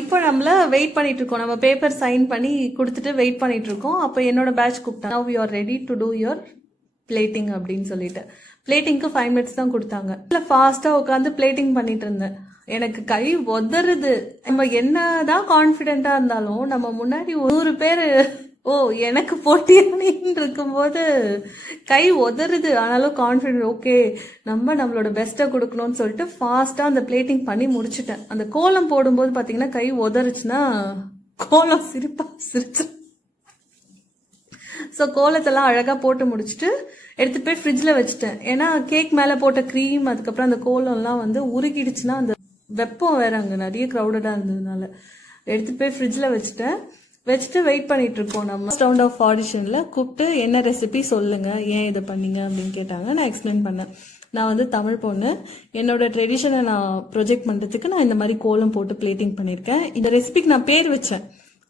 இப்போ நம்மள வெயிட் பண்ணிட்டு இருக்கோம். நம்ம பேப்பர் சைன் பண்ணி கொடுத்துட்டு வெயிட் பண்ணிட்டு இருக்கோம். அப்போ என்னோட பேட்ச் கூப்பிட்டாங்க, now you are ready to two your plating அப்படின்னு சொல்லிட்டு. பிளேட்டிங்க்கு 5 minutes தான் கொடுத்தாங்க. ஃபாஸ்டா உட்காந்து பிளேட்டிங் பண்ணிட்டு இருந்தேன். எனக்கு கை உதறுது. நம்ம என்னதான் கான்பிடென்டா இருந்தாலும் நம்ம முன்னாடி 100 பேர் ஓ எனக்கு போட்டியானு இருக்கும்போது கை உதறுது. ஆனாலும் கான்ஃபிடென்ட், ஓகே நம்மளோட பெஸ்ட்டை கொடுக்கணும்னு சொல்லிட்டு ஃபாஸ்டா அந்த பிளேட்டிங் பண்ணி முடிச்சுட்டேன். அந்த கோலம் போடும்போது பாத்தீங்கன்னா கை உதறுச்சுன்னா கோலம் சிரிச்சு. ஸோ கோலத்தெல்லாம் அழகா போட்டு முடிச்சுட்டு எடுத்துட்டு போய் ஃப்ரிட்ஜில் வச்சுட்டேன். ஏன்னா கேக் மேலே போட்ட க்ரீம், அதுக்கப்புறம் அந்த கோலம்லாம் வந்து உருகிடுச்சுன்னா அந்த வெப்பம் வேற அங்கே நிறைய க்ரௌடடா இருந்ததுனால எடுத்துட்டு போய் ஃப்ரிட்ஜில் வச்சுட்டு வெயிட் பண்ணிட்டு இருக்கோம். நம்ம ரவுண்ட் ஆஃப் ஆடிஷன்ல கூப்பிட்டு என்ன ரெசிபி சொல்லுங்க, ஏன் இதை பண்ணீங்க அப்படின்னு கேட்டாங்க. நான் எக்ஸ்பிளைன் பண்ணேன். நான் வந்து தமிழ் பொண்ணு, என்னோட ட்ரெடிஷனை நான் ப்ரொஜெக்ட் பண்றதுக்கு நான் இந்த மாதிரி கோலம் போட்டு பிளேட்டிங் பண்ணியிருக்கேன். இந்த ரெசிபிக்கு நான் பேர் வச்சேன்,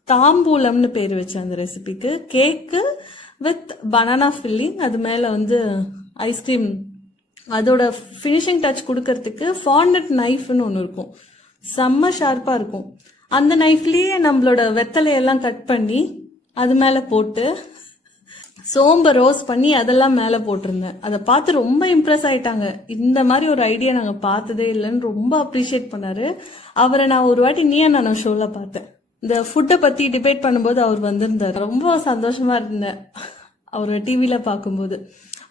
தாம்பூலம்னு பேர் வச்சேன். அந்த ரெசிபிக்கு கேக்கு வித் பனானா ஃபில்லிங், அது மேல வந்து ஐஸ்கிரீம், அதோட ஃபினிஷிங் டச் கொடுக்கறதுக்கு ஃபாண்டட் நைஃப்னு ஒன்று இருக்கும், செம்ம ஷார்ப்பா இருக்கும். அந்த நைஃப்லயே நம்மளோட வெத்தலையெல்லாம் கட் பண்ணி அது மேல போட்டு சோம்ப ரோஸ்ட் பண்ணி அதெல்லாம் மேல போட்டிருந்தேன். அதை பார்த்து ரொம்ப இம்ப்ரெஸ் ஆயிட்டாங்க. இந்த மாதிரி ஒரு ஐடியா நாங்க பார்த்ததே இல்லைன்னு ரொம்ப அப்ரிஷியேட் பண்ணாரு. அவரை நான் ஒரு வாட்டி நீயா நான் ஷோல பார்த்தேன். இந்த ஃபுட்டை பத்தி டிபேட் பண்ணும்போது அவர் வந்திருந்தார். ரொம்ப சந்தோஷமா இருந்தேன் அவரை டிவில பார்க்கும்போது.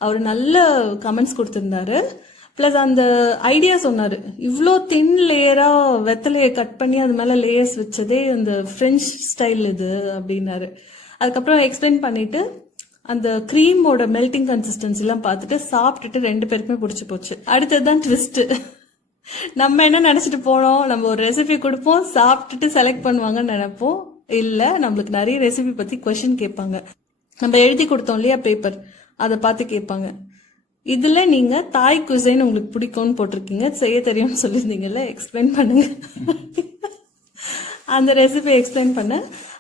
அவர் நல்ல கமெண்ட்ஸ் கொடுத்திருந்தாரு. பிளஸ் அந்த ஐடியா சொன்னாரு, இவ்வளோ தின் லேயரா வெத்தலையை கட் பண்ணி அது மேல லேயர்ஸ் வச்சதே அந்த பிரெஞ்ச் ஸ்டைல் இது அப்படின்னாரு. அதுக்கப்புறம் எக்ஸ்பிளைன் பண்ணிட்டு அந்த கிரீமோட மெல்டிங் கன்சிஸ்டன்சி எல்லாம் பார்த்துட்டு சாப்பிட்டுட்டு 2 பேருக்குமே பிடிச்சி போச்சு. அடுத்ததுதான் ட்விஸ்ட். நம்ம என்ன நினைச்சிட்டு போனோம், நம்ம ஒரு ரெசிபி கொடுப்போம், சாப்பிட்டுட்டு செலக்ட் பண்ணுவாங்கன்னு நினைப்போம். இல்ல, நம்மளுக்கு நிறைய ரெசிபி பத்தி கொஸ்டின் கேட்பாங்க. நம்ம எழுதி கொடுத்தோம் இல்லையா பேப்பர், அதை பார்த்து கேட்பாங்க. இதுல நீங்க தாய் குசைன் உங்களுக்கு பிடிக்கும்னு போட்டிருக்கீங்க, செய்ய தெரியும்னு சொல்லியிருந்தீங்கல்ல, எக்ஸ்பிளைன் பண்ணுங்க. அந்த ரெசிபி எக்ஸ்பிளைன் பண்ண.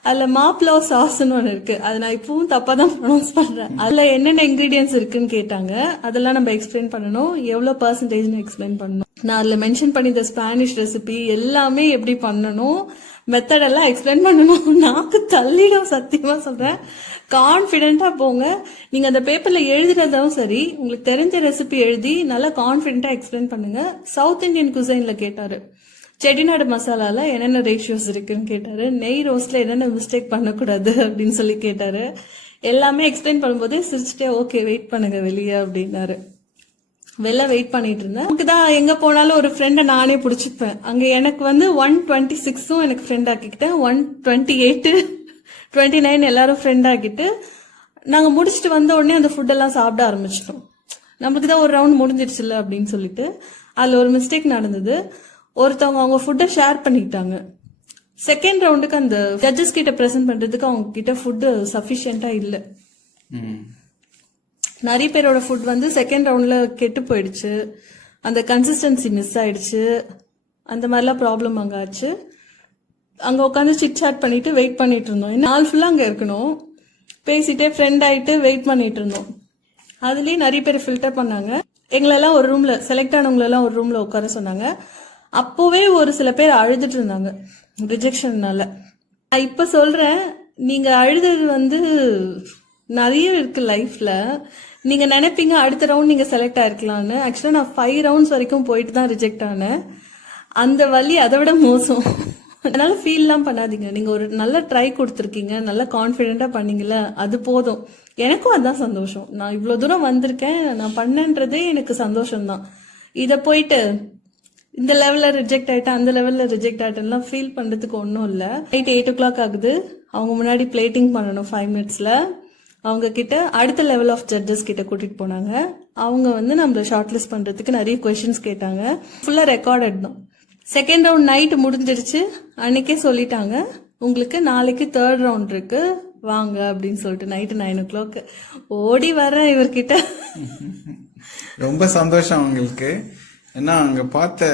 அதுல மாப்ளோ சாஸ்ன்னு ஒன்று இருக்கு, அது நான் இப்பவும் தப்பா தான் ப்ரொனவுன்ஸ் பண்றேன். அதுல என்னென்ன இன்கிரீடியன்ஸ் இருக்குன்னு கேட்டாங்க, அதெல்லாம் நம்ம எக்ஸ்பிளைன் பண்ணணும், எவ்வளவு பர்சன்டேஜ்னு எக்ஸ்பிளைன் பண்ணணும். நான் அதுல மென்ஷன் பண்ணியிருந்த ஸ்பானிஷ் ரெசிபி எல்லாமே எப்படி பண்ணணும், மெத்தட் எல்லாம் எக்ஸ்பிளைன் பண்ணணும். நாக்கு தள்ளிடும், சத்தியமா சொல்றேன். கான்பிடென்டா போங்க. நீங்க அந்த பேப்பர்ல எழுதுறதும் சரி, உங்களுக்கு தெரிஞ்ச ரெசிபி எழுதி நல்லா கான்பிடென்டா எக்ஸ்பிளைன் பண்ணுங்க. சவுத் இந்தியன் குசைன்ல கேட்டாரு, செட்டிநாடு மசாலால என்னென்ன ரேஷியோஸ் இருக்குன்னு கேட்டாரு, நெய் ரோஸ்ட்ல என்னென்ன மிஸ்டேக் பண்ணக்கூடாது அப்படின்னு சொல்லி கேட்டாரு. எல்லாமே எக்ஸ்பிளைன் பண்ணும்போது சிரிச்சுட்டே ஓகே வெயிட் பண்ணுங்க வெளியே அப்படின்னாரு. வெளில வெயிட் பண்ணிட்டு இருந்தேன். நமக்கு தான் எங்க போனாலும் ஒரு ஃப்ரெண்டை நானே பிடிச்சிப்பேன். அங்க எனக்கு 126 எனக்கு ஃப்ரெண்ட் ஆக்கிக்கிட்டேன், 128 29 எல்லாரும் ஃப்ரெண்ட் ஆக்கிட்டு நாங்க முடிச்சுட்டு வந்த உடனே அந்த ஃபுட் எல்லாம் சாப்பிட ஆரம்பிச்சிட்டோம். நமக்கு தான் ஒரு ரவுண்ட் முடிஞ்சிருச்சுல்ல அப்படின்னு சொல்லிட்டு. அதுல ஒரு மிஸ்டேக் நடந்தது. ஒருத்தவங்க அவங்க ஃபுட்டை ஷேர் பண்ணிக்கிட்டாங்க. செகண்ட் ரவுண்டுக்கு அந்த ஜட்ஜஸ் கிட்ட பிரசன்ட் பண்றதுக்கு அவங்க கிட்ட ஃபுட் சஃபிஷியண்டா இல்ல. நிறைய பேரோட ஃபுட் செகண்ட் ரவுண்ட்ல கெட்டு போயிடுச்சு, அந்த கன்சிஸ்டன்சி மிஸ் ஆயிடுச்சு, அந்த மாதிரிலாம் ப்ராப்ளம் அங்க ஆச்சு. அங்க உட்காந்து சிட் சாட் பண்ணிட்டு வெயிட் பண்ணிட்டு இருந்தோம். நாள் ஃபுல்லா அங்க இருக்கணும், பேசிட்டே ஃப்ரெண்ட் ஆயிட்டு வெயிட் பண்ணிட்டு இருந்தோம். அதுலயே நிறைய பேர் ஃபில்டர் பண்ணாங்க. எங்களெல்லாம் ஒரு ரூம்ல, செலக்ட் ஆனவங்களெல்லாம் ஒரு ரூம்ல உட்கார சொன்னாங்க. அப்போவே ஒரு சில பேர் அழுதுட்டு இருந்தாங்க ரிஜெக்ஷன்னால. நான் இப்ப சொல்றேன், நீங்க அழுதது நிறைய இருக்கு லைஃப்ல. நீங்க நினைப்பீங்க அடுத்த ரவுண்ட் நீங்க செலக்ட் ஆயிருக்கலாம்னு. ஆக்சுவலா நான் 5 ரவுண்ட்ஸ் வரைக்கும் போயிட்டு தான் ரிஜெக்ட் ஆனேன். அந்த வலி அதை விட மோசம். அதனால ஃபீல்லாம் பண்ணாதீங்க. நீங்க ஒரு நல்ல ட்ரை கொடுத்துருக்கீங்க, நல்ல கான்பிடென்டா பண்ணீங்கல்ல, அது போதும். எனக்கும் அதான் சந்தோஷம். நான் இவ்வளவு தூரம் வந்திருக்கேன், நான் பண்ணன்றதே எனக்கு சந்தோஷம் தான். இத போயிட்டு இந்த லெவல்ல ரிஜெக்ட் ஆயிட்டேன், அந்த லெவல்ல ரிஜெக்ட் ஆயிட்டேன்லாம் ஃபீல் பண்றதுக்கு ஒன்றும் இல்லை. நைட் 8 o'clock ஆகுது. அவங்க முன்னாடி பிளேட்டிங் பண்ணணும் 5 minutesல. அவங்க கிட்ட அடுத்த லெவல் ஆஃப் ஜட்ஜஸ் கிட்ட கூட்டிட்டு போனாங்க. அவங்க நம்மள ஷார்ட் லிஸ்ட் பண்றதுக்கு நிறைய கொஸ்டின்ஸ் கேட்டாங்க. ஃபுல்லா ரெக்கார்டட் தான். செகண்ட் ரவுண்ட் நைட் முடிஞ்சிருச்சு. அன்னைக்கே சொல்லிட்டாங்க, உங்களுக்கு நாளைக்கு 3rd ரவுண்ட் இருக்கு வாங்க அப்படின்னு சொல்லிட்டு. நைட்டு 9 o'clock ஓடி வரேன் இவர்கிட்ட. ரொம்ப சந்தோஷம் அவங்களுக்கு. ஏன்னா அங்க பார்த்த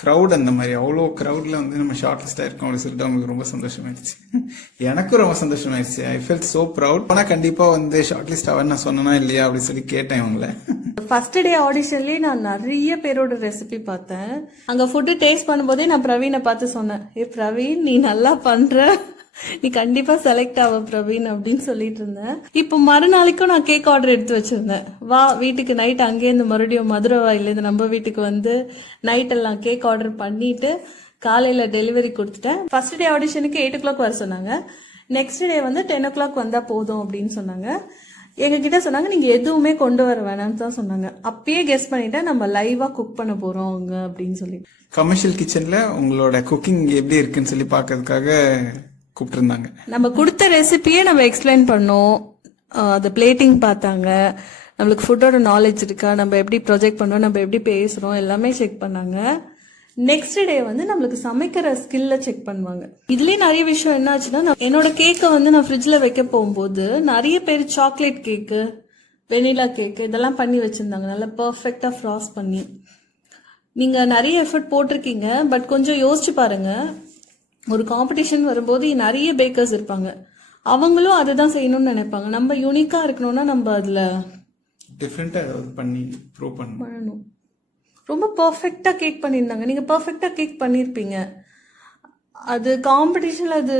க்ரௌட் அந்த மாதிரி, அவ்வளோ க்ரௌட்ல நம்ம ஷார்ட் லிஸ்டா இருக்கோம் அப்படின்னு சொல்லிட்டு அவங்களுக்கு ரொம்ப சந்தோஷமாயிடுச்சு. எனக்கும் ரொம்ப சந்தோஷமாயிடுச்சு. I felt so proud. ஆனா கண்டிப்பா ஷார்ட் லிஸ்ட் ஆக நான் சொன்னா இல்லையா அப்படின்னு சொல்லி கேட்டேன் இவங்கள. ஃபர்ஸ்ட் டே ஆடிஷன்லயே நான் நிறைய பேரோட ரெசிபி பார்த்தேன். அங்க ஃபுட்டு டேஸ்ட் பண்ணும்போதே நான் பிரவீனை பார்த்து சொன்னேன், ஏ பிரவீன் நீ நல்லா பண்ற, நீ கண்டிப்பா செலக்ட் ஆவ பிரவீன் அப்படின்னு சொல்லிட்டு இருந்தேன். இப்போ மறுநாளைக்கும் நான் கேக் ஆர்டர் எடுத்து வச்சிருந்தேன். வா வீட்டுக்கு நைட் அங்கேருந்து மறுபடியும் மதுரை வாயிலேருந்து நம்ம வீட்டுக்கு நைட் எல்லாம் கேக் ஆர்டர் பண்ணிட்டு காலையில டெலிவரி கொடுத்துட்டேன். ஃபர்ஸ்ட் டே ஆடிஷனுக்கு 8 o'clock வர சொன்னாங்க. நெக்ஸ்ட் டே 10 o'clock வந்தா போதும் அப்படின்னு சொன்னாங்க. எங்க கிட்ட சொன்னாங்க, நீங்க எதுவுமே கொண்டு வர வேணாம்னு தான் சொன்னாங்க. அப்பயே கெஸ் பண்ணிட்டேன், நம்ம லைவா குக் பண்ண போறோம் அங்க அப்படின்னு சொல்லி. கமர்ஷியல் கிச்சன்ல உங்களோட குக்கிங் எப்படி இருக்குன்னு சொல்லி பாக்கிறதுக்காக கூப்பிட்டுருந்தாங்க. நம்ம கொடுத்த ரெசிபியே நம்ம எக்ஸ்பிளைன் பண்ணோம். அது பிளேட்டிங் பார்த்தாங்க, நம்மளுக்கு ஃபுட்டோட நாலேஜ் இருக்கா, நம்ம எப்படி ப்ரொஜெக்ட் பண்ணோம், நம்ம எப்படி பேசுறோம், எல்லாமே செக் பண்ணாங்க. நெக்ஸ்ட் டே நம்மளுக்கு சமைக்கிற ஸ்கில்ல செக் பண்ணுவாங்க. இதுலயே நிறைய விஷயம் என்ன ஆச்சுன்னா, என்னோட கேக்கை நான் ஃப்ரிட்ஜ்ல வைக்க போகும்போது நிறைய பேர் சாக்லேட் கேக்கு, வெனிலா கேக்கு இதெல்லாம் பண்ணி வச்சிருந்தாங்க, நல்லா பெர்ஃபெக்டா ஃப்ராஸ்ட் பண்ணி. நீங்க நிறைய எஃபர்ட் போட்டிருக்கீங்க, பட் கொஞ்சம் யோசிச்சு பாருங்க. ஒரு காம்படிஷன் வரும்போது நிறைய பேக்கர்ஸ் இருப்பாங்க, அவங்களும் அதை தான் செய்யணும்னு நினைப்பாங்க. நம்ம யூனிக்கா இருக்கணும்னா நம்ம அதுல டிஃபரெண்டா பண்ணி ப்ரூவ் பண்ணணும். ரொம்ப பெர்ஃபெக்டா கேக் பண்ணியிருந்தாங்க. நீங்க பெர்ஃபெக்டா கேக் பண்ணிருப்பீங்க. அது காம்படிஷன்ல அது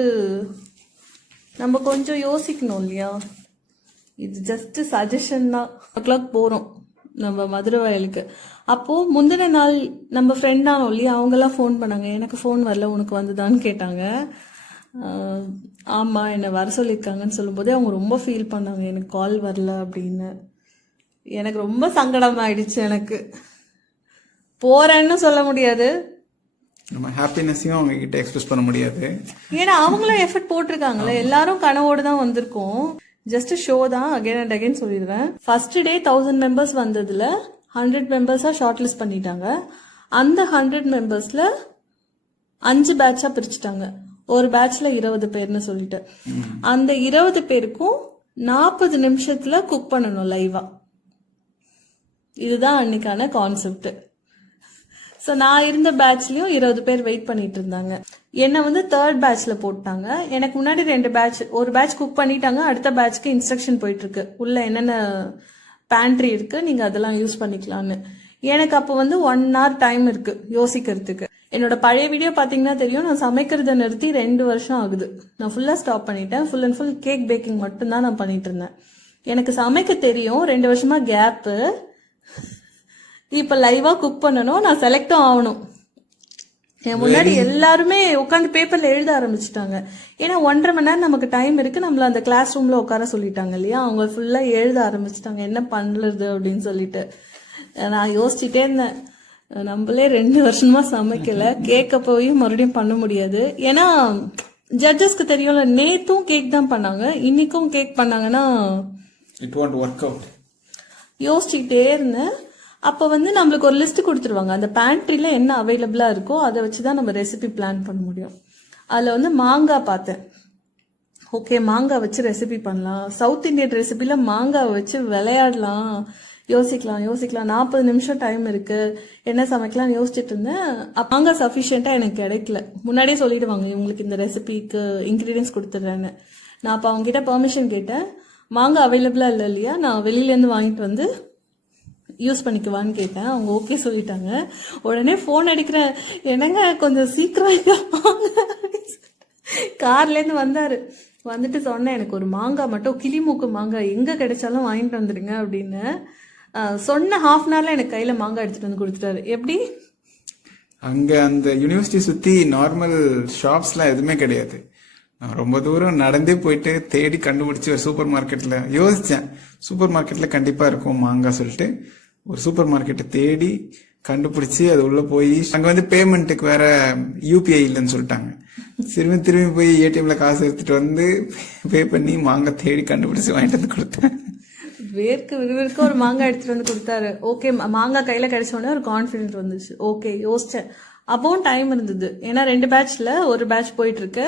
நம்ம கொஞ்சம் யோசிக்கணும் இல்லையா. இது ஜஸ்ட் சஜஷன் தான். 8 o'clock போறோம் நம்ம மதுரை வயலுக்கு. அப்போ முந்தின நாள் நம்ம ஃப்ரெண்ட் ஆனோம் இல்லையா, அவங்க எல்லாம் ஃபோன் பண்ணாங்க. எனக்கு ஃபோன் வரல, உனக்கு வந்துதான்னு கேட்டாங்க. ஆமா என்னை வர சொல்லியிருக்காங்கன்னு சொல்லும்போதே அவங்க ரொம்ப ஃபீல் பண்ணாங்க, எனக்கு கால் வரல அப்படின்னு. எனக்கு ரொம்ப சங்கடம் ஆயிடுச்சு. எனக்கு போறேன்னு சொல்ல முடியாது. நம்ம ஹாப்பினஸையும் அவங்க கிட்ட எக்ஸ்பிரஸ் பண்ண முடியாது. ஏன்னா அவங்களும் எஃபர்ட் போட்டிருக்காங்களே, எல்லாரும் கனவோடு தான் வந்திருக்கோம். ஜஸ்ட் ஷோ தான், அகைன் அண்ட் அகைன் சொல்லிடுறேன். ஃபர்ஸ்ட் டே 1000 மெம்பர்ஸ் வந்ததுல 100 மெம்பர்ஸா ஷார்ட் லிஸ்ட் பண்ணிட்டாங்க. அந்த 100 மெம்பர்ஸ்ல 5 பேட்சா பிரிச்சுட்டாங்க. ஒரு பேட்ச்ல 20 பேர்னு சொல்லிட்டு அந்த 20 பேருக்கும் 40 நிமிஷத்துல குக் பண்ணணும் லைவா. இதுதான் அன்னைக்கான கான்செப்ட். ஸோ நான் இருந்த பேட்ச்லயும் 20 பேர் வெயிட் பண்ணிட்டு இருந்தாங்க. என்னை வந்து 3rd பேட்ச்ல போட்டாங்க. எனக்கு முன்னாடி 2 பேட்ச், ஒரு பேட்ச் குக் பண்ணிட்டாங்க, அடுத்த பேட்ச்க்கு இன்ஸ்ட்ரக்ஷன் போயிட்டு இருக்கு, உள்ள என்னென்ன பேண்ட்ரி இருக்கு நீங்க அதெல்லாம் யூஸ் பண்ணிக்கலாம்னு. எனக்கு அப்போ வந்து 1 hour டைம் இருக்கு யோசிக்கிறதுக்கு. என்னோட பழைய வீடியோ பாத்தீங்கன்னா தெரியும், நான் சமைக்கிறத நிறுத்தி 2 வருஷம் ஆகுது. நான் ஃபுல்லா ஸ்டாப் பண்ணிட்டேன். Full and full cake baking மட்டும் தான் நான் பண்ணிட்டு இருந்தேன். எனக்கு சமைக்க தெரியும், 2 வருஷமா கேப்பு. இப்ப லைவா குக் பண்ணணும், நான் செலக்டும் ஆகணும். என் முன்னாடி எல்லாருமே உட்காந்து பேப்பர்ல எழுத ஆரம்பிச்சுட்டாங்க. ஏன்னா 1.5 மணி நேரம் நமக்கு டைம் இருக்கு, நம்மள அந்த கிளாஸ் ரூம்ல உட்கார சொல்லிட்டாங்க இல்லையா. அவங்க ஃபுல்லா எழுத ஆரம்பிச்சுட்டாங்க என்ன பண்றது அப்படின்னு சொல்லிட்டு. நான் யோசிச்சுட்டே இருந்தேன், நம்மளே 2 வருஷமா சமைக்கல, கேக்க போய் மறுபடியும் பண்ண முடியாது. ஏன்னா ஜட்ஜஸ்க்கு தெரியும்ல, நேத்தும் கேக் தான் பண்ணாங்க, இன்னைக்கும் கேக் பண்ணாங்கன்னா இட் வான்ட் வொர்க் அவுட். யோசிச்சுக்கிட்டே இருந்தேன். அப்ப வந்து நம்மளுக்கு ஒரு லிஸ்ட் கொடுத்துருவாங்க, அந்த பேண்ட்ரில என்ன அவைலபிளா இருக்கோ அதை வச்சுதான் நம்ம ரெசிபி பிளான் பண்ண முடியும். அதுல வந்து மாங்காய் பார்த்தேன். ஓகே, மாங்காய் வச்சு ரெசிபி பண்ணலாம், சவுத் இந்தியன் ரெசிபில மாங்காய் வச்சு விளையாடலாம், யோசிக்கலாம் 40 நிமிஷம் டைம் இருக்கு, என்ன சமைக்கலாம் யோசிச்சுட்டு இருந்தேன். மாங்காய் சஃபிஷியண்டா எனக்கு கிடைக்கல. முன்னாடியே சொல்லிடுவாங்க இவங்களுக்கு இந்த ரெசிபிக்கு இன்கிரீடியன்ஸ் கொடுத்துட்றேன்னு. நான் அப்ப அவங்க கிட்ட பெர்மிஷன் கேட்டேன், மாங்காய் அவைலபிளா இல்லை இல்லையா, நான் வெளியில இருந்து வாங்கிட்டு வந்து யூஸ் பண்ணிக்குவான்னு கேட்டேன். அவங்க ஓகே சொல்லிட்டாங்க. உடனே போன் அடிக்கிறேன், என்னங்க கொஞ்சம் சீக்கிரம் கார்ல இருந்து வந்தாரு. வந்துட்டு சொன்னேன், எனக்கு ஒரு மாங்காய் மட்டும், கிளிமூக்கு மாங்காய் எங்க கிடைச்சாலும் வாங்கிட்டு வந்துடுங்க அப்படின்னு சொன்ன. 1/2 அன் ஹவர்ல எனக்கு கையில மாங்காய் எடுத்துட்டு வந்து கொடுத்துட்டாரு. எப்படி அங்க அந்த யூனிவர்சிட்டி சுத்தி நார்மல் ஷாப்ஸ்லாம் எதுவுமே கிடையாது. நான் ரொம்ப தூரம் நடந்தே போயிட்டு தேடி கண்டுபிடிச்சு ஒரு சூப்பர் மார்க்கெட்ல யோசிச்சேன், சூப்பர் மார்க்கெட்ல கண்டிப்பா இருக்கும் மாங்காய் சொல்லிட்டு ஒரு சூப்பர் மார்க்கெட்டை தேடி கண்டுபிடிச்சு அது உள்ள போய் அங்க வந்து பேமெண்ட்டுக்கு வேற யூபிஐ இல்லைன்னு சொல்லிட்டாங்க. திரும்பி போய் ஏடிஎம்ல காசு எடுத்துட்டு வந்து பே பண்ணி மாங்காய் தேடி கண்டுபிடிச்சு வாங்கிட்டு வந்து கொடுத்தேன். விறுவிறுக்க ஒரு மாங்காய் எடுத்துட்டு வந்து கொடுத்தாரு. ஓகே, மாங்காய் கையில கிடைச்ச உடனே ஒரு கான்பிடன்ட் வந்துச்சு. ஓகே யோசிச்சேன். அப்பவும் டைம் இருந்தது, ஏன்னா 2 பேட்ச்ல ஒரு பேட்ச் போயிட்டு இருக்கு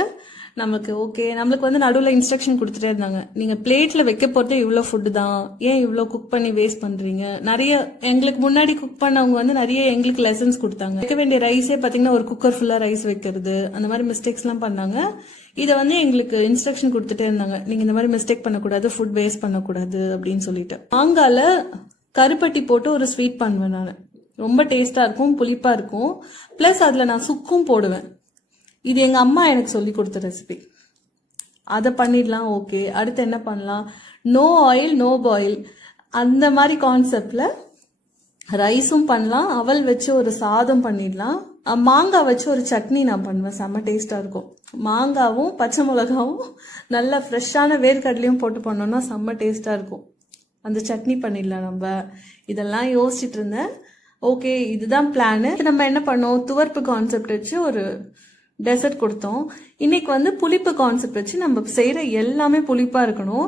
நமக்கு. ஓகே, நம்மளுக்கு வந்து நடுவில் இன்ஸ்ட்ரக்ஷன் கொடுத்துட்டே இருந்தாங்க, நீங்க பிளேட்ல வைக்க போறதே இவ்வளவு ஃபுட்டு தான், ஏன் இவ்வளவு குக் பண்ணி வேஸ்ட் பண்றீங்க. நிறைய எங்களுக்கு முன்னாடி குக் பண்ணவங்க வந்து நிறைய எங்களுக்கு லெசன்ஸ் கொடுத்தாங்க. வைக்க வேண்டிய ரைஸே பாத்தீங்கன்னா ஒரு குக்கர் ஃபுல்லா ரைஸ் வைக்கிறது, அந்த மாதிரி மிஸ்டேக்ஸ் எல்லாம் பண்ணாங்க. இதை வந்து எங்களுக்கு இன்ஸ்ட்ரக்ஷன் கொடுத்துட்டே இருந்தாங்க, நீங்க இந்த மாதிரி மிஸ்டேக் பண்ணக்கூடாது, ஃபுட் வேஸ்ட் பண்ணக்கூடாது அப்படின்னு சொல்லிட்டு. மாங்கால கருப்பட்டி போட்டு ஒரு ஸ்வீட் பண்ணுவேன் நான், ரொம்ப டேஸ்டா இருக்கும், புளிப்பா இருக்கும். பிளஸ் அதுல நான் சுக்கும் போடுவேன். இது எங்க அம்மா எனக்கு சொல்லி கொடுத்த ரெசிபி. அதை பண்ணிடலாம். ஓகே, அடுத்து என்ன பண்ணலாம், நோ ஆயில் நோ பாயில் அந்த மாதிரி கான்செப்ட்ல ரைஸும் பண்ணலாம், அவல் வச்சு ஒரு சாதம் பண்ணிடலாம், மாங்காய் வச்சு ஒரு சட்னி நான் பண்ணுவேன், செம்ம டேஸ்டா இருக்கும். மாங்காவும் பச்சை மிளகாவும் நல்ல ஃப்ரெஷ்ஷான வேர்க்கடலையும் போட்டு பண்ணோம்னா செம்ம டேஸ்டா இருக்கும். அந்த சட்னி பண்ணிடலாம் நம்ம. இதெல்லாம் யோசிச்சுட்டு இருந்தேன். ஓகே, இதுதான் பிளானு. நம்ம என்ன பண்ணோம், துவர்ப்பு கான்செப்ட் வச்சு ஒரு டெசர்ட் கொடுத்தோம். இன்னைக்கு வந்து புளிப்பு கான்செப்ட் வச்சு நம்ம செய்யற எல்லாமே புளிப்பா இருக்கணும்.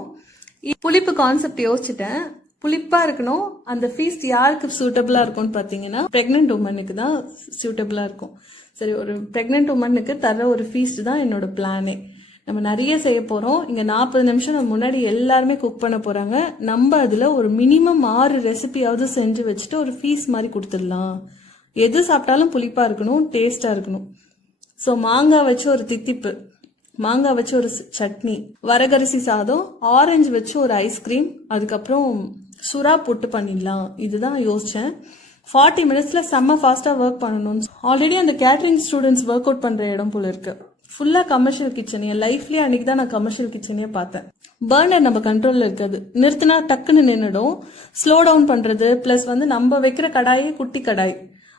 புளிப்பு கான்செப்ட் யோசிச்சுட்டேன், புளிப்பா இருக்கணும். அந்த ஃபீஸ்ட் யாருக்கு சூட்டபிளா இருக்கும்னு பாத்தீங்கன்னா பிரெக்னென்ட் உமனுக்கு தான் சூட்டபிளா இருக்கும். சரி, ஒரு பிரெக்னென்ட் உமனுக்கு தர ஒரு ஃபீஸ்ட் தான் என்னோட பிளானே. நம்ம நிறைய செய்ய போறோம். இங்க 40 நிமிஷம் நம்ம முன்னாடி எல்லாருமே குக் பண்ண போறாங்க. நம்ம அதுல ஒரு மினிமம் 6 ரெசிபியாவது செஞ்சு வச்சுட்டு ஒரு ஃபீஸ் மாதிரி கொடுத்துடலாம். எது சாப்பிட்டாலும் புளிப்பா இருக்கணும், டேஸ்டா இருக்கணும். ஸோ மாங்காய் வச்சு ஒரு தித்திப்பு, மாங்காய் வச்சு ஒரு சட்னி, வரகரிசி சாதம், ஆரஞ்சு வச்சு ஒரு ஐஸ்கிரீம், அதுக்கப்புறம் சுறா போட்டு பண்ணிடலாம். இதுதான் யோசிச்சேன். 40 மினிட்ஸ்ல செம்ம ஃபாஸ்டா ஒர்க் பண்ணணும். ஆல்ரெடி அந்த கேட்டரிங் ஸ்டூடெண்ட்ஸ் ஒர்க் அவுட் பண்ற இடம் போல இருக்கு. ஃபுல்லா கமர்ஷியல் கிச்சன். என் லைஃப்லயே அன்னைக்கு தான் நான் கமர்ஷியல் கிச்சனே பார்த்தேன். பர்னர் நம்ம கண்ட்ரோல்ல இருக்காது, நிறுத்தினா டக்குன்னு நின்னுடும். ஸ்லோ டவுன் பண்றது, பிளஸ் வந்து நம்ம வைக்கிற கடாயே குட்டி கடாய்,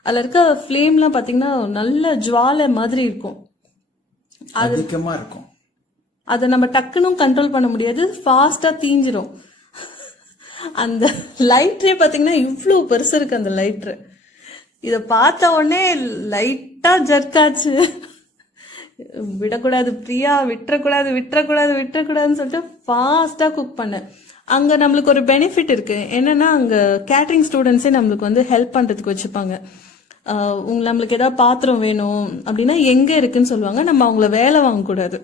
அதுல இருக்க ஃபிளேம்லாம் பாத்தீங்கன்னா நல்ல ஜுவாலை மாதிரி இருக்கும், அதிகமா இருக்கும். அதை நம்ம டக்குன்னு கண்ட்ரோல் பண்ண முடியாது, ஃபாஸ்டா தீஞ்சிரும். அந்த லைட்ரே பாத்தீங்கன்னா இவ்வளவு பெருசு இருக்கு அந்த லைட்ரு. இத பார்த்த உடனே லைட்டா ஜர்க்காச்சு. விடக்கூடாது பிரியா, விட்டுறக்கூடாதுன்னு சொல்லிட்டு ஃபாஸ்டா குக் பண்ணேன். அங்க நம்மளுக்கு ஒரு பெனிஃபிட் இருக்கு. என்னன்னா அங்க கேட்டரிங் ஸ்டூடெண்ட்ஸே நம்மளுக்கு வந்து ஹெல்ப் பண்றதுக்கு வச்சுப்பாங்க. நம்மளுக்கு ஏதாவது பாத்திரம் வேணும் அப்படின்னா எங்க இருக்குன்னு சொல்லுவாங்க. நம்ம அவங்கள வேலை வாங்கக்கூடாது.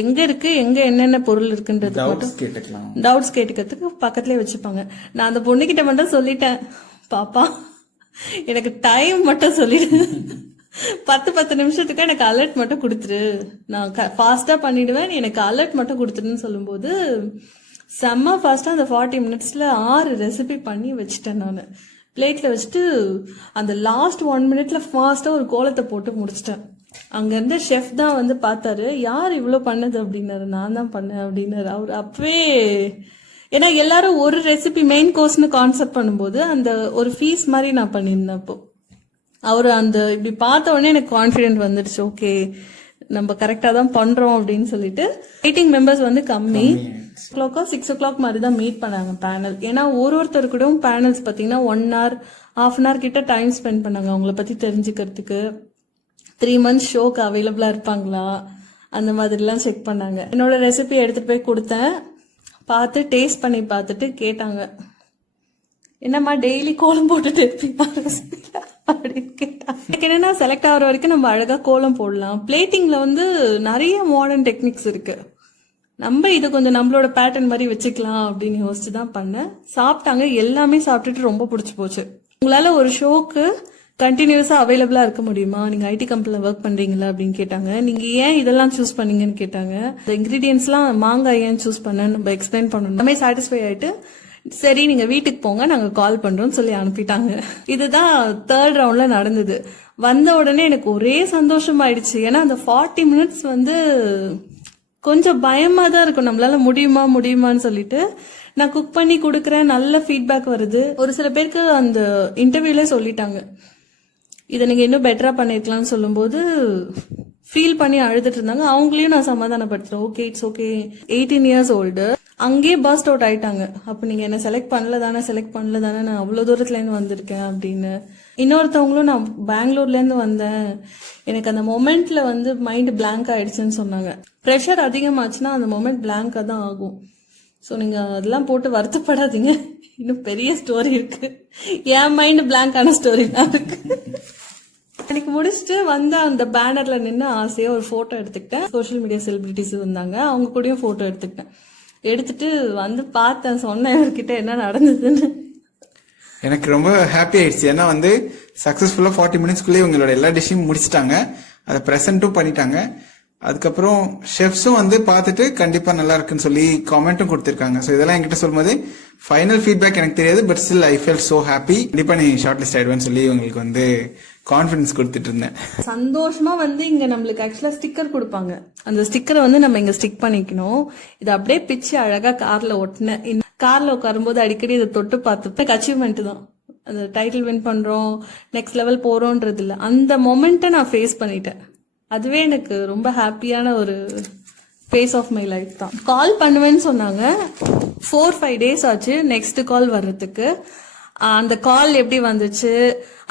எங்க இருக்கு, எங்க என்னென்ன பொருள் இருக்குன்றது டவுட்ஸ் கேட்டுக்கிறதுக்கு பக்கத்துலயே வச்சுப்பாங்க. நான் அந்த பொண்ணுகிட்ட மட்டும் சொல்லிட்டேன், பாப்பா எனக்கு டைம் மட்டும் சொல்லிடு, 10 நிமிஷத்துக்கு எனக்கு அலர்ட் மட்டும் கொடுத்துரு, நான் ஃபாஸ்டா பண்ணிடுவேன், எனக்கு அலர்ட் மட்டும் கொடுத்துருன்னு சொல்லும்போது செம்ம ஃபாஸ்டா அந்த 40 மினிட்ஸ்ல 6 ரெசிபி பண்ணி வச்சுட்டேன். நான் பிளேட்ல வச்சுட்டு அந்த லாஸ்ட் 1 மினிட்ல ஃபாஸ்டா ஒரு கோலத்தை போட்டு முடிச்சிட்டேன். அங்க இருந்த ஷெஃப் தான் வந்து பார்த்தாரு, யார் இவ்வளவு பண்ணது அப்படின்னாரு. நான் தான் பண்ணேன் அப்படின்னாரு. அவர் அப்பவே, ஏன்னா எல்லாரும் ஒரு ரெசிபி மெயின் கோர்ஸ்னு கான்செப்ட் பண்ணும்போது அந்த ஒரு ஃபீஸ் மாதிரி நான் பண்ணியிருந்தேன். அப்போ அவரு அந்த இப்படி பார்த்த உடனே எனக்கு கான்ஃபிடென்ட் வந்துடுச்சு, ஓகே நம்ம கரெக்டா தான் பண்றோம் அப்படின்னு சொல்லிட்டு. மீட்டிங் மெம்பர்ஸ் வந்து கம்மி, 6 o'clock மாதிரி தான் மீட் பண்ணாங்க பேனல். ஏன்னா ஒருத்தர் கூட பேனல்ஸ் பாத்தீங்கன்னா 1 hour, half an hour கிட்ட டைம் ஸ்பெண்ட் பண்ணாங்க அவங்கள பத்தி தெரிஞ்சுக்கிறதுக்கு. 3 months ஷோக்கு அவைலபிளா இருப்பாங்களா அந்த மாதிரிலாம் செக் பண்ணாங்க. என்னோட ரெசிபி எடுத்துட்டு போய் கொடுத்தேன். பார்த்து டேஸ்ட் பண்ணி பார்த்துட்டு கேட்டாங்க, என்னம்மா டெய்லி கோலம் போட்டுட்டு இருப்பீங்க அப்படின்னு கேட்டாங்க. எனக்கு என்னன்னா செலக்ட் ஆகிற வரைக்கும் நம்ம அழகா கோலம் போடலாம். பிளேட்டிங்ல வந்து நிறைய மாடர்ன் டெக்னிக்ஸ் இருக்கு. நம்ம இதை கொஞ்சம் நம்மளோட பேட்டர்ன் மாதிரி வச்சுக்கலாம் அப்படின்னு யோசிச்சு தான் பண்ணேன். சாப்பிட்டாங்க, எல்லாமே சாப்பிட்டுட்டு ரொம்ப பிடிச்சி போச்சு. உங்களால ஒரு ஷோக்கு கண்டினியூஸா அவைலபிளா இருக்க முடியுமா, நீங்க ஐடி கம்பெனில ஒர்க் பண்றீங்களா அப்படின்னு கேட்டாங்க. நீங்க ஏன் இதெல்லாம் சூஸ் பண்ணீங்கன்னு கேட்டாங்க. இந்த இன்கிரீடியன்ஸ் எல்லாம் மாங்காய் ஏன் சூஸ் பண்ண நம்ம எக்ஸ்பிளைன் பண்ணணும். எல்லாமே சாட்டிஸ்ஃபை ஆயிட்டு சரி நீங்க வீட்டுக்கு போங்க நாங்க கால் பண்றோம்னு சொல்லி அனுப்பிட்டாங்க. இதுதான் 3rd ரவுண்ட்ல நடந்தது. வந்த உடனே எனக்கு ஒரே சந்தோஷம் ஆயிடுச்சு. ஏன்னா அந்த 40 மினிட்ஸ் வந்து கொஞ்சம் பயமா தான் இருக்கும், நம்மளால முடியுமான்னு சொல்லிட்டு. நான் குக் பண்ணி கொடுக்கறேன், நல்ல ஃபீட்பேக் வருது. ஒரு சில பேருக்கு அந்த இன்டர்வியூல சொல்லிட்டாங்க, இதை நீங்க இன்னும் பெட்டரா பண்ணிருக்கலாம்னு சொல்லும்போது ஃபீல் பண்ணி அழுதுட்டு இருந்தாங்க. அவங்களையும் நான் சமாதானப்படுத்துறேன், okay it's okay. 18 years old. அங்கேயே பர்ஸ்ட் அவுட் ஆயிட்டாங்க. அப்ப நீங்க என்ன செலக்ட் பண்ணல தானே, நான் அவ்வளவு தூரத்துல இருந்து வந்திருக்கேன் அப்படின்னு. இன்னொருத்தவங்களும் நான் பெங்களூர்ல இருந்து வந்தேன், எனக்கு அந்த மொமெண்ட்ல வந்து மைண்ட் பிளாங்க் ஆயிடுச்சுன்னு சொன்னாங்க. ப்ரெஷர் அதிகமாச்சுன்னா அந்த மொமெண்ட் பிளாங்கா தான் ஆகும். ஸோ நீங்க அதெல்லாம் போட்டு வருத்தப்படாதீங்க, இன்னும் பெரிய ஸ்டோரி இருக்கு. என் மைண்ட் பிளாங்க் ஆன ஸ்டோரி தான் இருக்கு. எனக்கு முடிச்சுட்டு வந்த அந்த பேனர்ல நின்று ஆசையா ஒரு போட்டோ எடுத்துக்கிட்டேன். சோஷியல் மீடியா செலிபிரிட்டிஸ் வந்தாங்க, அவங்க கூடயும் போட்டோ எடுத்துக்கிட்டேன். எடுத்துட்டு வந்து பார்த்தேன், சொன்னேன் இவர்கிட்ட என்ன நடந்ததுன்னு. எனக்கு ரொம்ப ஹாப்பி ஆயிடுச்சு. ஏன்னா வந்து சக்சஸ்ஃபுல்லா 40 மினிட்ஸ்க்குள்ளே இவங்களோட எல்லா டிஷ்ஷையும் முடிச்சிட்டாங்க, அதை ப்ரெசென்ட்டும் பண்ணிட்டாங்க. அதுக்கப்புறம் ஷெஃப்ஸும் வந்து பார்த்துட்டு கண்டிப்பா நல்லா இருக்குன்னு சொல்லி காமெண்ட்டும் கொடுத்திருக்காங்க. ஸோ இதெல்லாம் என்கிட்ட சொல்லும்போது ஃபைனல் ஃபீட்பேக் எனக்கு தெரியாது, but still I fell so happy. கண்டிப்பா நீ ஷார்ட் லிஸ்ட் ஆயிடுவேன்னு சொல்லி இவங்களுக்கு வந்து கான்ஃபிடன்ஸ் கொடுத்துட்டு இருந்தேன். சந்தோஷமா வந்து இங்க நம்மளுக்கு ஆக்சுவலா ஸ்டிக்கர் கொடுப்பாங்க. அந்த ஸ்டிக்கரை வந்து நம்ம இங்க ஸ்டிக் பண்ணிக்கணும். இதை அப்படியே பிச்சு அழகா கார்ல ஒட்டினேன். கார்ல உட்காரும்போது அடிக்கடி இதை தொட்டு பார்த்துப்பேன். அச்சீவ்மெண்ட் தான், அந்த டைட்டில் வின் பண்றோம், நெக்ஸ்ட் லெவல் போறோம்ன்றது இல்ல, அந்த மொமெண்ட்டை நான் ஃபேஸ் பண்ணிட்டேன். அதுவே எனக்கு ரொம்ப ஹாப்பியான ஒரு ஃபேஸ் ஆஃப் மை லைஃப் தான். கால் பண்ணுவேன்னு சொன்னாங்க. 4-5 days ஆச்சு நெக்ஸ்ட் கால் வர்றதுக்கு. அந்த கால் எப்படி வந்துச்சு,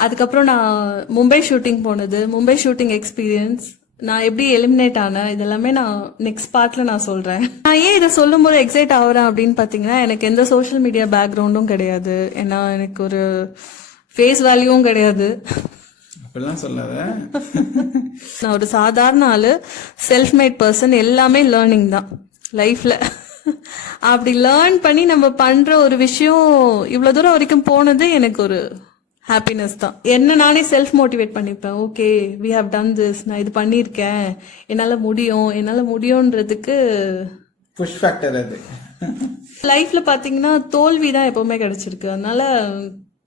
அதுக்கப்புறம் நான் மும்பை ஷூட்டிங் போனது, மும்பை ஷூட்டிங் எக்ஸ்பீரியன்ஸ், நான் எப்படி எலிமினேட் ஆனேன், இதெல்லாமே நான் நெக்ஸ்ட் பார்ட்ல நான் சொல்றேன். நான் ஏன் இதை சொல்லும் போது எக்ஸைட் ஆகுறேன் அப்படின்னு பாத்தீங்கன்னா, எனக்கு எந்த சோஷியல் மீடியா பேக்ரவுண்டும் கிடையாது. ஏன்னா எனக்கு ஒரு ஃபேஸ் வேல்யூவும் கிடையாது. சொல்லாத, நான் ஒரு சாதாரண ஆளு, செல்ஃப் மேட் பர்சன். எல்லாமே லேர்னிங் தான் லைஃப்ல. அப்படி லேர்ன் பண்ணி நம்ம பண்ற ஒரு விஷயம் இவ்வளவு தூரம் வரைக்கும் போனது எனக்கு ஒரு ஹாப்பினஸ் தான். என்ன நானே செல்ஃப் மோட்டிவேட் பண்ணிப்பேன். Okay we have done this, நான் இது பண்ணிருக்கேன், என்னால முடியும்ன்றதுக்கு புஷ் ஃபேக்டர் அது. லைஃப்ல பாத்தீங்கன்னா தோல்வி தான் எப்பவுமே கிடைச்சிருக்கு. அதனால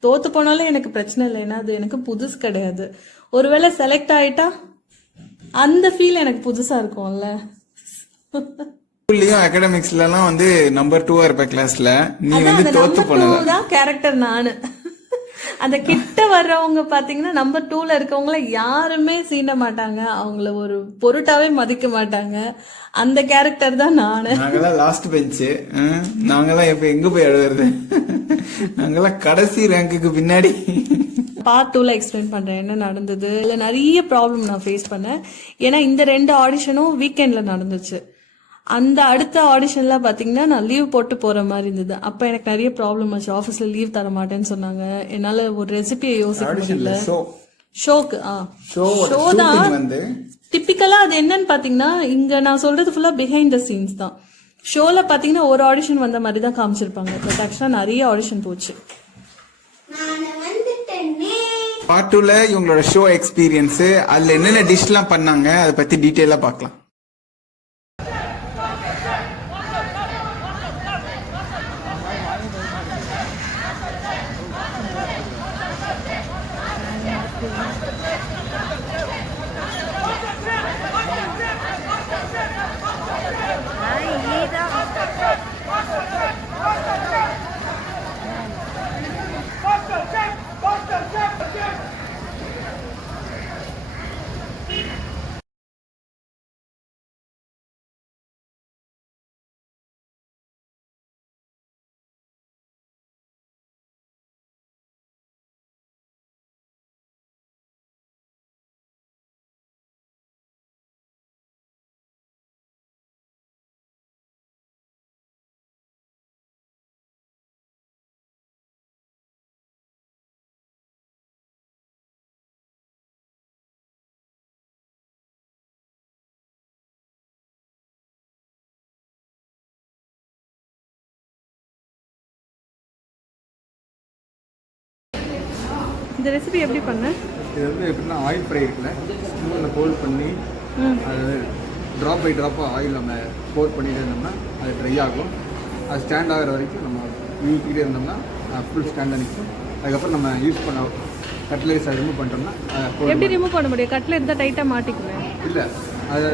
தோத்து போனாலும் எனக்கு பிரச்சனை இல்லை, ஏன்னா அது எனக்கு புதுசு கிடையாது. ஒருவேளை செலக்ட் ஆயிட்டா அந்த ஃபீல் எனக்கு புதுசா இருக்கும்ல. ஸ்கூல்லயும் அகாடமிக்ஸ்லாம் வந்து நம்பர் 2 இருப்ப கிளாஸ்ல, நீ வந்து தோத்து போனதான் கேரக்டர் நானு. அந்த கிட்ட வர்றவங்க பாத்தீங்கன்னா நம்பர் 2ல இருக்கவங்கள யாருமே சீண்ட மாட்டாங்க, அவங்கள ஒரு பொருட்டாவே மதிக்க மாட்டாங்க. அந்த கேரக்டர் தான் நானு. நாங்கெல்லாம் லாஸ்ட் பெஞ்சு, நாங்கெல்லாம் எப்ப எங்க போய் எழுதுறது, நாங்கெல்லாம் கடைசி ரேங்குக்கு பின்னாடி. பார்ட் 2ல எக்ஸ்பிளைன் பண்றேன் என்ன நடந்தது. இல்ல நிறைய ப்ராப்ளம் நான் ஃபேஸ் பண்ணேன். ஏன்னா இந்த 2 ஆடிஷனும் வீக்கெண்ட்ல நடந்துச்சு. அந்த அடுத்த ஆடிஷன்ல பாத்தீங்கன்னா நான் லீவ் போட்டு போற மாதிரி இருந்தது. அப்ப எனக்கு நிறைய ப்ராப்ளம் ஆச்சு. ஆபீஸ்ல லீவ் தர மாட்டேன்னு சொன்னாங்க. என்னால ஒரு ரெசிபியை யோசிக்க முடியல. ஷோக்கு ஷோ தான் டிப்பிக்கலா. அது என்னன்னு பாத்தீங்கன்னா இங்க நான் சொல்றது ஃபுல்லா பிஹைண்ட் த சீன்ஸ் தான். ஷோல பாத்தீங்கன்னா ஒரு ஆடிஷன் வந்த மாதிரி தான் காமிச்சிருப்பாங்க. பட் ஆக்சுவலா நிறைய ஆடிஷன் போச்சு. பார்ட் 2ல இவங்களோட ஷோ எக்ஸ்பீரியன்ஸ், அதுல என்னென்ன டிஷ்லாம் பண்ணாங்க அதை பத்தி டீட்டெயிலா பார்க்கலாம். இந்த ரெசிபி எப்படி பண்ண? இது வந்து எப்படின்னா ஆயில் ஃப்ரை இருக்குல்ல, ஸ்பூனில் ஹோல்ட் பண்ணி அது ட்ராப் பை ட்ராப்பாக ஆயில் நம்ம போர் பண்ணிட்டு இருந்தோம்னா அது ட்ரை ஆகும். அது ஸ்டாண்ட் ஆகிற வரைக்கும் நம்ம ஊற்றிக்கிட்டே இருந்தோம்னா ஃபுல் ஸ்டாண்டாக நிற்கும். அதுக்கப்புறம் நம்ம யூஸ் பண்ண கட்லரிஸ் அதை ரிமூவ் பண்ணிட்டோம்னா எப்படி ரிமூவ் பண்ண முடியும்? கட்ல இருந்தால் டைட்டாக மாட்டிக்குவேன். இல்லை, அதை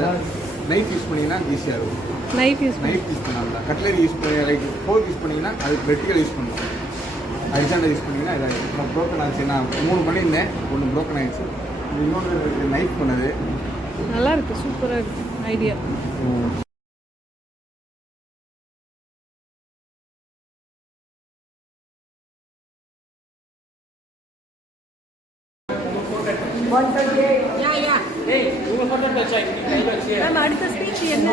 நைஃப் யூஸ் பண்ணிங்கன்னா ஈஸியாக இருக்கும். நைஃப் யூஸ் பண்ணாங்க. கட்லரி யூஸ் பண்ணி லைக் ஃபோர்க் யூஸ் பண்ணிங்கன்னா அது வெர்டிக்கல் யூஸ் பண்ணணும். அரிசாண்டர் யூஸ் பண்ணிங்கன்னா இதாகிடுச்சு. நான் ப்ரோக்கன் ஆச்சு. நான் 3 பண்ணியிருந்தேன், 1 ப்ரோக்கன் ஆகிடுச்சு. இன்னொன்று நைஃப் பண்ணது நல்லா இருக்கு, சூப்பராக இருக்கு ஐடியா. அடுத்த ஸ்பீச் என்ன?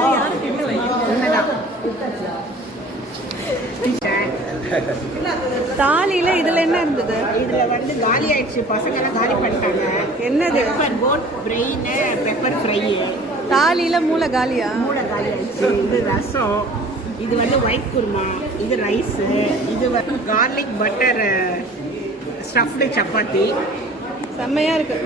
தாலியில இதுல என்ன இருந்தது? இதுல வந்து காலி ஆயிடுச்சு, பசங்க எல்லாம் காலி பண்ணிட்டாங்க. என்னது? பெப்பர் போட், பிரெயின், பெப்பர் ஃப்ரை. தாலியில மூளை காலியா? மூளை காலி ஆயிடுச்சு. இது ரசம், இது வந்து ஒயிட் குருமா, இது ரைஸ், இது வந்து கார்லிக் பட்டர் ஸ்டஃப்டு சப்பாத்தி. செம்மையா இருக்கு.